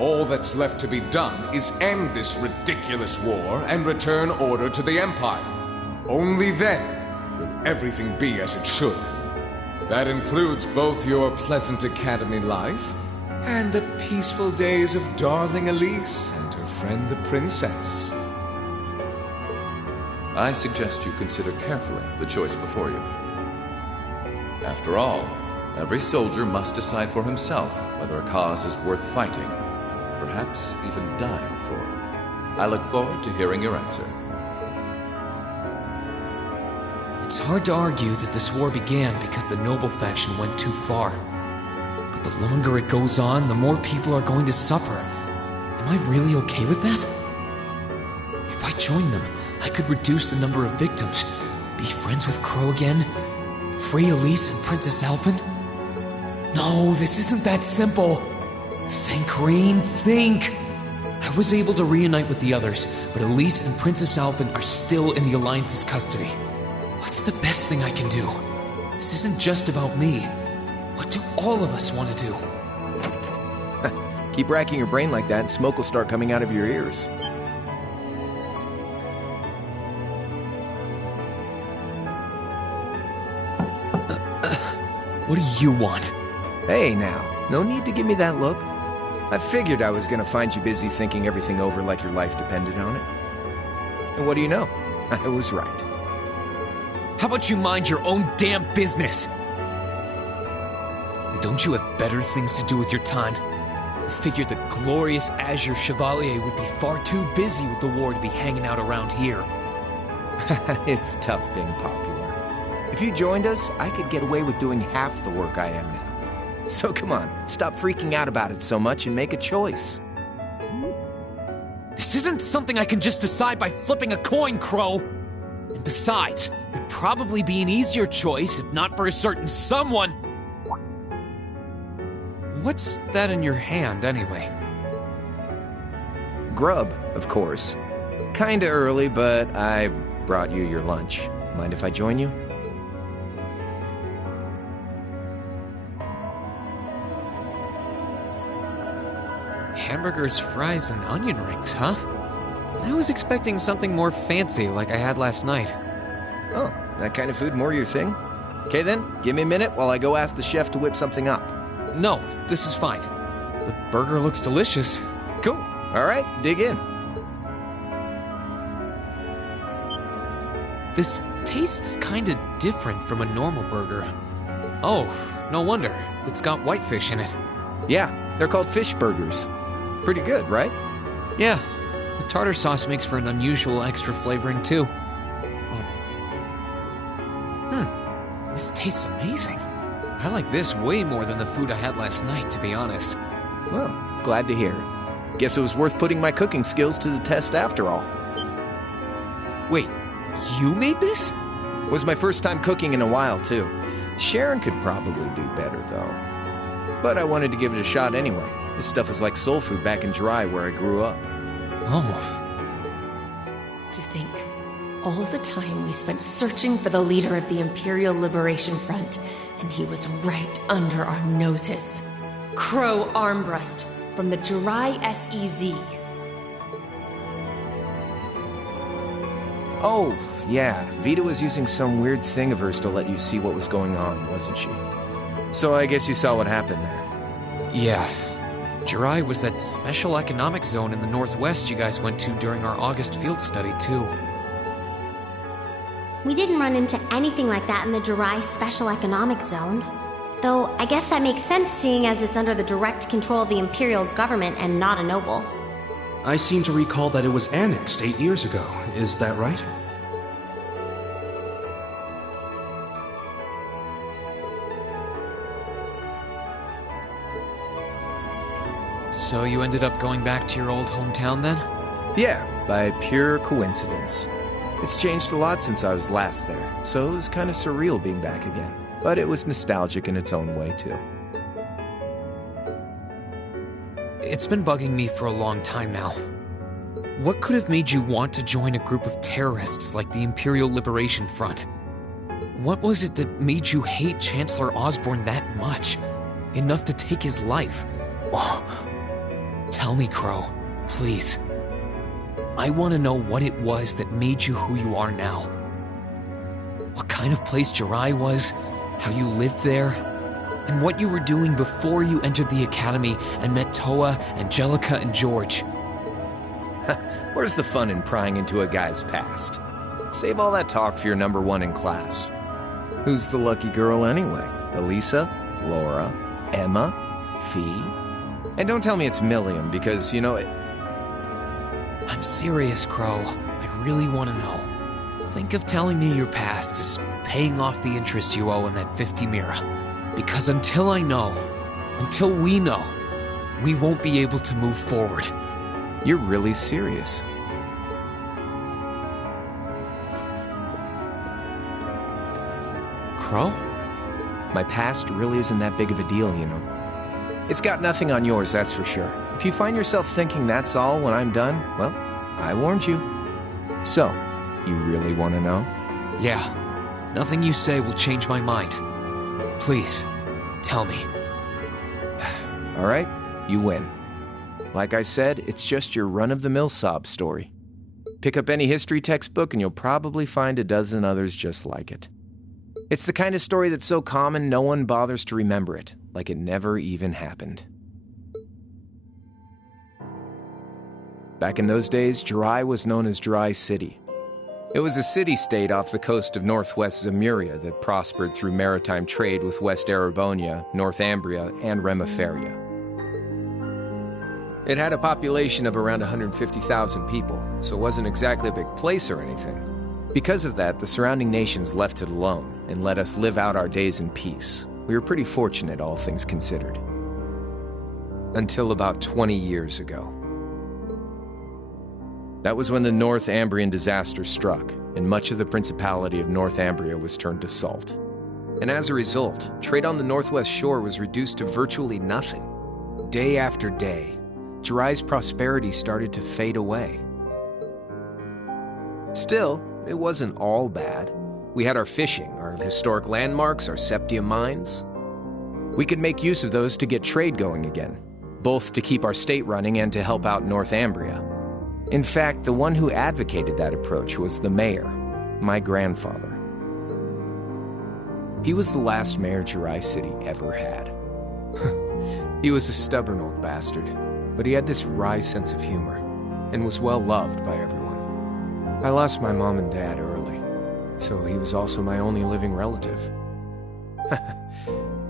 All that's left to be done is end this ridiculous war and return order to the Empire. Only then will everything be as it should. That includes both your pleasant academy life and the peaceful days of darling Elise and her friend the princess. I suggest you consider carefully the choice before you. After all, every soldier must decide for himself whether a cause is worth fighting, perhaps even dying for. I look forward to hearing your answer. It's hard to argue that this war began because the noble faction went too far. But the longer it goes on, the more people are going to suffer. Am I really okay with that? If I join them, I could reduce the number of victims, be friends with Crow again, free Elise and Princess Alphen. No, this isn't that simple. Think, Rean, think! I was able to reunite with the others, but Elise and Princess Alphen are still in the Alliance's custody. What's the best thing I can do? This isn't just about me. What do all of us want to do? Keep racking your brain like that and smoke will start coming out of your ears. What do you want? Hey now, no need to give me that look. I figured I was gonna find you busy thinking everything over like your life depended on it. And what do you know? I was right. How about you mind your own damn business? And don't you have better things to do with your time? I figured the glorious Azure Chevalier would be far too busy with the war to be hanging out around here. It's tough being popular. If you joined us, I could get away with doing half the work I am now. So come on, stop freaking out about it so much and make a choice. This isn't something I can just decide by flipping a coin, Crow. And besides, it'd probably be an easier choice if not for a certain someone. What's that in your hand, anyway? Grub, of course. Kinda early, but I brought you your lunch. Mind if I join you? Hamburgers, fries, and onion rings, huh? I was expecting something more fancy like I had last night. Oh, that kind of food more your thing? Okay then, give me a minute while I go ask the chef to whip something up. No, this is fine. The burger looks delicious. Cool. All right, dig in. This tastes kinda different from a normal burger. Oh, no wonder. It's got whitefish in it. Yeah, they're called fish burgers. Pretty good, right? Yeah, the tartar sauce makes for an unusual extra flavoring too. This tastes amazing. I like this way more than the food I had last night, to be honest. Well, glad to hear it. Guess it was worth putting my cooking skills to the test after all. Wait, you made this? Was my first time cooking in a while, too. Sharon could probably do better, though. But I wanted to give it a shot anyway. This stuff was like soul food back in Dry, where I grew up. Oh. To think, all the time we spent searching for the leader of the Imperial Liberation Front, and he was right under our noses. Crow Armbrust from the Jirai SEZ. Oh, yeah. Vita was using some weird thing of hers to let you see what was going on, wasn't she? So I guess you saw what happened there. Yeah. Jirai was that special economic zone in the northwest you guys went to during our August field study, too. We didn't run into anything like that in the Jirai Special Economic Zone. Though, I guess that makes sense seeing as it's under the direct control of the Imperial government and not a noble. I seem to recall that it was annexed 8 years ago. Is that right? So you ended up going back to your old hometown then? Yeah, by pure coincidence. It's changed a lot since I was last there, so it was kind of surreal being back again. But it was nostalgic in its own way, too. It's been bugging me for a long time now. What could have made you want to join a group of terrorists like the Imperial Liberation Front? What was it that made you hate Chancellor Osborne that much? Enough to take his life? Tell me, Crow, please. I want to know what it was that made you who you are now. What kind of place Jirai was, how you lived there, and what you were doing before you entered the academy and met Toa, Angelica, and George. Where's the fun in prying into a guy's past? Save all that talk for your number one in class. Who's the lucky girl anyway? Elisa? Laura? Emma? Fee? And don't tell me it's Milliam, because, you know, I'm serious, Crow. I really want to know. Think of telling me your past as paying off the interest you owe in that 50 Mira. Because until I know, until we know, we won't be able to move forward. You're really serious. Crow? My past really isn't that big of a deal, you know. It's got nothing on yours, that's for sure. If you find yourself thinking that's all when I'm done, well, I warned you. So, you really want to know? Yeah. Nothing you say will change my mind. Please, tell me. All right, you win. Like I said, it's just your run-of-the-mill sob story. Pick up any history textbook and you'll probably find a dozen others just like it. It's the kind of story that's so common no one bothers to remember it, like it never even happened. Back in those days, Jirai was known as Jirai City. It was a city-state off the coast of northwest Zemuria that prospered through maritime trade with West Erebonia, Northumbria, and Remiferia. It had a population of around 150,000 people, so it wasn't exactly a big place or anything. Because of that, the surrounding nations left it alone and let us live out our days in peace. We were pretty fortunate, all things considered. Until about 20 years ago. That was when the Northumbrian disaster struck, and much of the Principality of Northumbria was turned to salt. And as a result, trade on the northwest shore was reduced to virtually nothing. Day after day, Jirai's prosperity started to fade away. Still, it wasn't all bad. We had our fishing, our historic landmarks, our septia mines. We could make use of those to get trade going again, both to keep our state running and to help out Northumbria. In fact, the one who advocated that approach was the mayor, my grandfather. He was the last mayor Jirai City ever had. He was a stubborn old bastard, but he had this wry sense of humor, and was well loved by everyone. I lost my mom and dad early, so he was also my only living relative.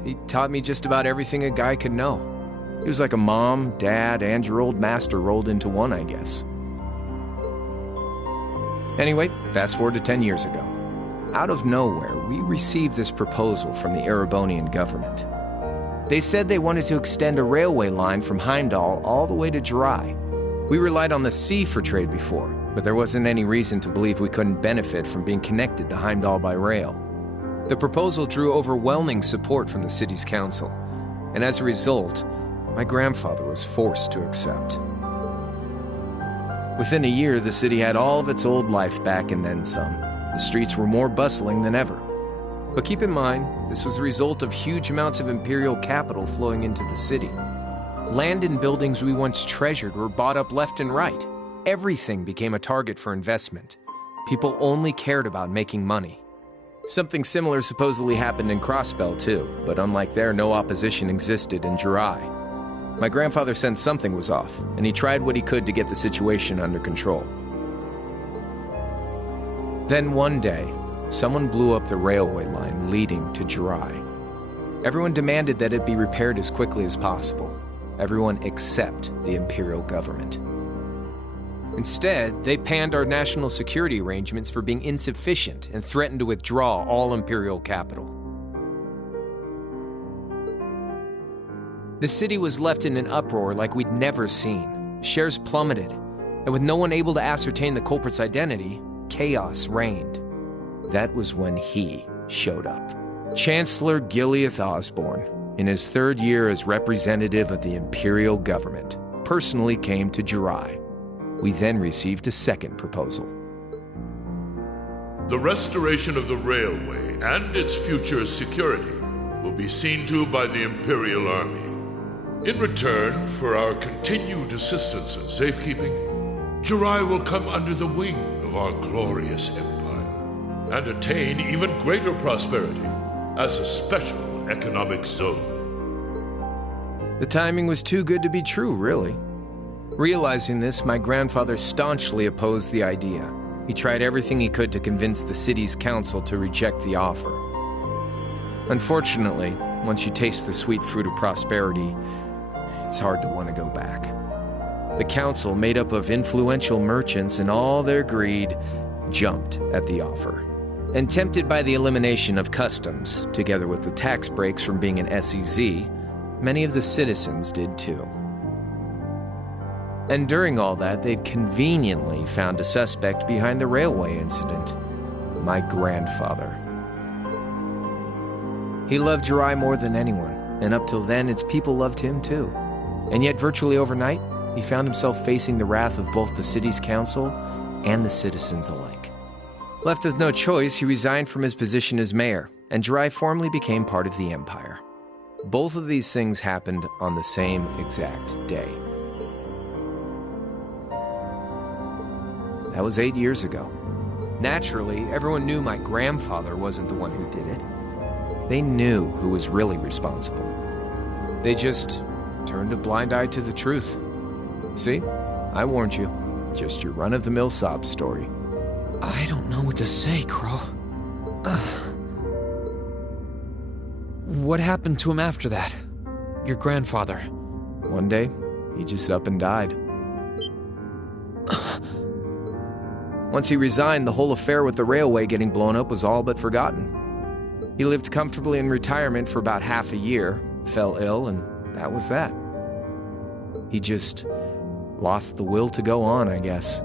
He taught me just about everything a guy could know. He was like a mom, dad, and your old master rolled into one, I guess. Anyway, fast forward to 10 years ago. Out of nowhere, we received this proposal from the Erebonian government. They said they wanted to extend a railway line from Heimdall all the way to Jirai. We relied on the sea for trade before, but there wasn't any reason to believe we couldn't benefit from being connected to Heimdall by rail. The proposal drew overwhelming support from the city's council, and as a result, my grandfather was forced to accept. Within a year, the city had all of its old life back and then some. The streets were more bustling than ever. But keep in mind, this was a result of huge amounts of imperial capital flowing into the city. Land and buildings we once treasured were bought up left and right. Everything became a target for investment. People only cared about making money. Something similar supposedly happened in Crossbell too, but unlike there, no opposition existed in Jirai. My grandfather sensed something was off, and he tried what he could to get the situation under control. Then one day, someone blew up the railway line leading to Jirai. Everyone demanded that it be repaired as quickly as possible. Everyone except the imperial government. Instead, they panned our national security arrangements for being insufficient and threatened to withdraw all imperial capital. The city was left in an uproar like we'd never seen. Shares plummeted, and with no one able to ascertain the culprit's identity, chaos reigned. That was when he showed up. Chancellor Gileath Osborne, in his third year as representative of the imperial government, personally came to Jirai. We then received a second proposal. The restoration of the railway and its future security will be seen to by the Imperial Army. In return for our continued assistance in safekeeping, Jirai will come under the wing of our glorious empire and attain even greater prosperity as a special economic zone. The timing was too good to be true, really. Realizing this, my grandfather staunchly opposed the idea. He tried everything he could to convince the city's council to reject the offer. Unfortunately, once you taste the sweet fruit of prosperity, it's hard to want to go back. The council, made up of influential merchants and all their greed, jumped at the offer. And tempted by the elimination of customs, together with the tax breaks from being an SEZ, many of the citizens did too. And during all that, they'd conveniently found a suspect behind the railway incident. My grandfather. He loved Jirai more than anyone, and up till then, its people loved him too. And yet, virtually overnight, he found himself facing the wrath of both the city's council and the citizens alike. Left with no choice, he resigned from his position as mayor, and Jirai formally became part of the empire. Both of these things happened on the same exact day. That was 8 years ago. Naturally, everyone knew my grandfather wasn't the one who did it. They knew who was really responsible. They just turned a blind eye to the truth. See? I warned you. Just your run-of-the-mill sob story. I don't know what to say, Crow. What happened to him after that? Your grandfather. One day, he just up and died. Once he resigned, the whole affair with the railway getting blown up was all but forgotten. He lived comfortably in retirement for about half a year, fell ill, and that was that. He just lost the will to go on, I guess.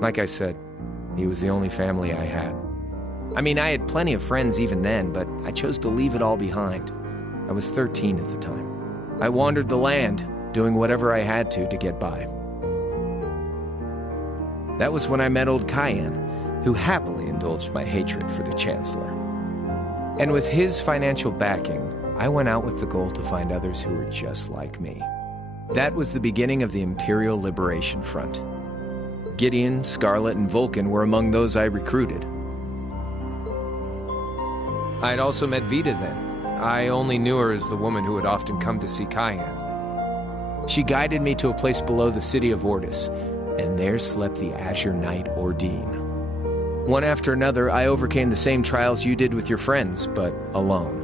Like I said, he was the only family I had. I mean, I had plenty of friends even then, but I chose to leave it all behind. I was 13 at the time. I wandered the land, doing whatever I had to get by. That was when I met old Cayenne, who happily indulged my hatred for the Chancellor. And with his financial backing, I went out with the goal to find others who were just like me. That was the beginning of the Imperial Liberation Front. Gideon, Scarlet, and Vulcan were among those I recruited. I had also met Vita then. I only knew her as the woman who had often come to see Cayenne. She guided me to a place below the city of Ordis, and there slept the Azure Knight Ordine. One after another, I overcame the same trials you did with your friends, but alone.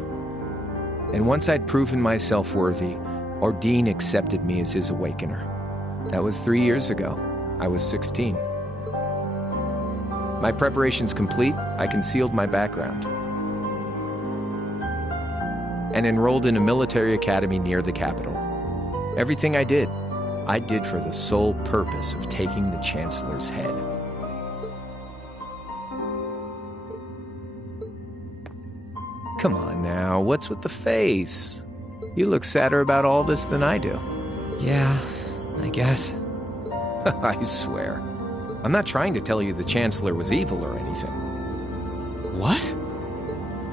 And once I'd proven myself worthy, Ordine accepted me as his awakener. That was 3 years ago. I was 16. My preparations complete, I concealed my background and enrolled in a military academy near the capital. Everything I did for the sole purpose of taking the Chancellor's head. Come on now, what's with the face? You look sadder about all this than I do. Yeah, I guess. I swear. I'm not trying to tell you the Chancellor was evil or anything. What?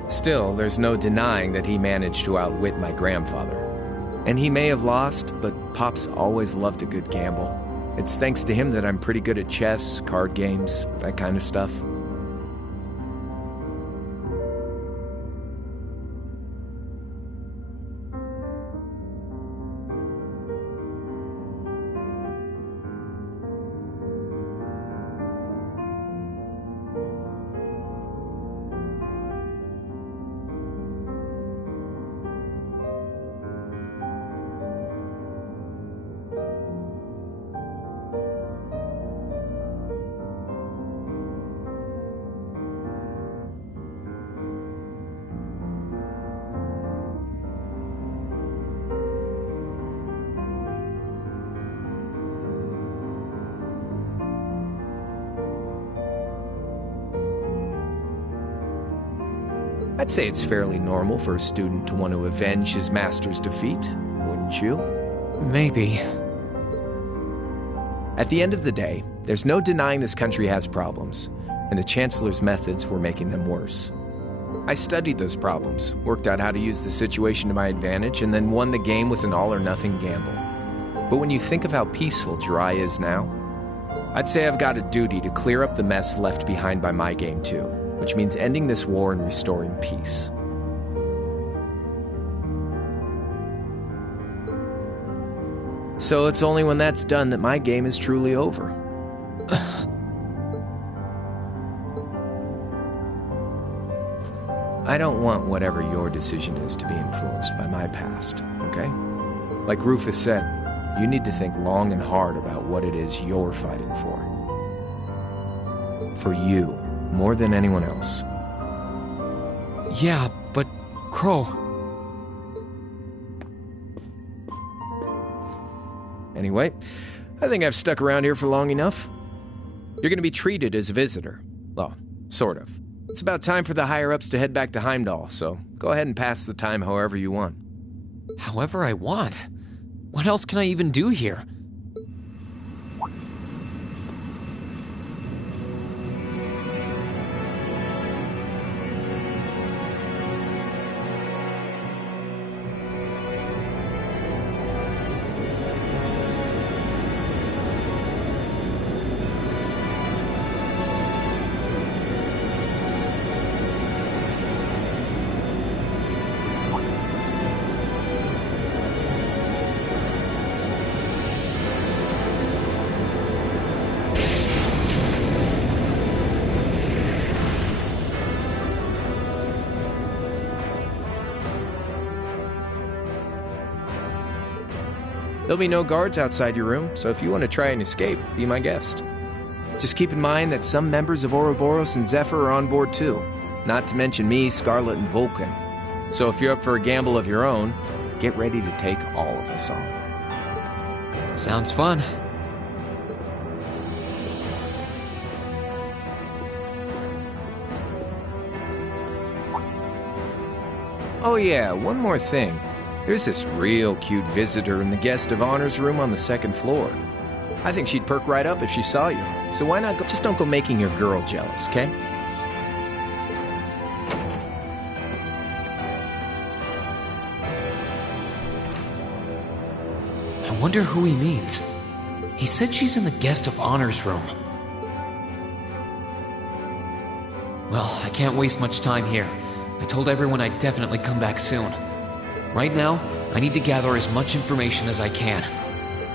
Still, there's no denying that he managed to outwit my grandfather. And he may have lost, but Pop's always loved a good gamble. It's thanks to him that I'm pretty good at chess, card games, that kind of stuff. I'd say it's fairly normal for a student to want to avenge his master's defeat, wouldn't you? Maybe. At the end of the day, there's no denying this country has problems, and the Chancellor's methods were making them worse. I studied those problems, worked out how to use the situation to my advantage, and then won the game with an all-or-nothing gamble. But when you think of how peaceful Jirai is now, I'd say I've got a duty to clear up the mess left behind by my game too, which means ending this war and restoring peace. So it's only when that's done that my game is truly over. I don't want whatever your decision is to be influenced by my past, okay? Like Rufus said, you need to think long and hard about what it is you're fighting for. For you, more than anyone else. Yeah, but Crow... Anyway, I think I've stuck around here for long enough. You're gonna be treated as a visitor. Well, sort of. It's about time for the higher-ups to head back to Heimdall, so go ahead and pass the time however you want. However I want? What else can I even do here? There'll be no guards outside your room, so if you want to try and escape, be my guest. Just keep in mind that some members of Ouroboros and Zephyr are on board too, not to mention me, Scarlet, and Vulcan. So if you're up for a gamble of your own, get ready to take all of us on. Sounds fun. Oh yeah, one more thing. There's this real cute visitor in the guest of honors room on the second floor. I think she'd perk right up if she saw you. So why not just don't go making your girl jealous, okay? I wonder who he means. He said she's in the guest of honors room. Well, I can't waste much time here. I told everyone I'd definitely come back soon. Right now, I need to gather as much information as I can.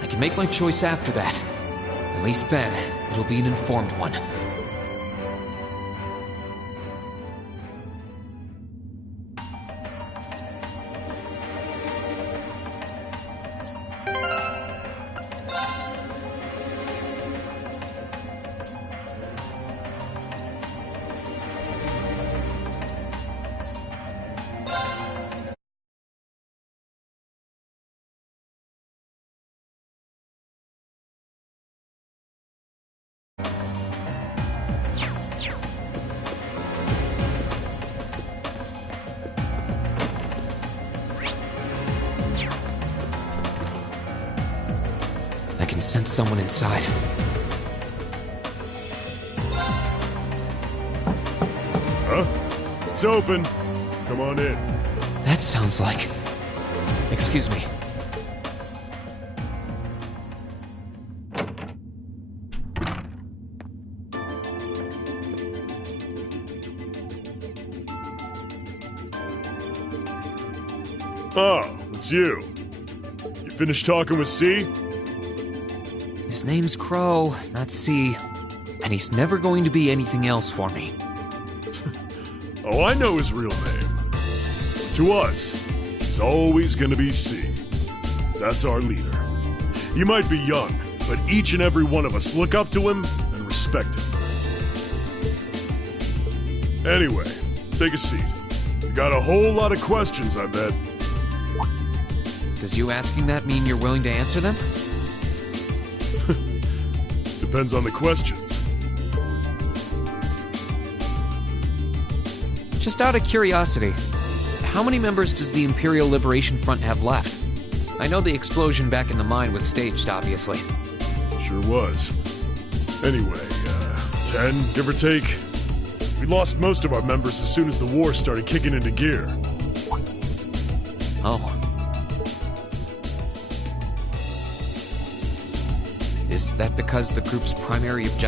I can make my choice after that. At least then, it'll be an informed one. I can sense someone inside. Huh? It's open. Come on in. That sounds like... Excuse me. Oh, it's you. You finished talking with C? His name's Crow, not C. And he's never going to be anything else for me. Oh, I know his real name. To us, he's always gonna be C. That's our leader. He might be young, but each and every one of us look up to him and respect him. Anyway, take a seat. You got a whole lot of questions, I bet. Does you asking that mean you're willing to answer them? Depends on the questions. Just out of curiosity, how many members does the Imperial Liberation Front have left? I know the explosion back in the mine was staged, obviously. Sure was. Anyway, 10, give or take. We lost most of our members as soon as the war started kicking into gear. Oh. Is that because the group's primary objective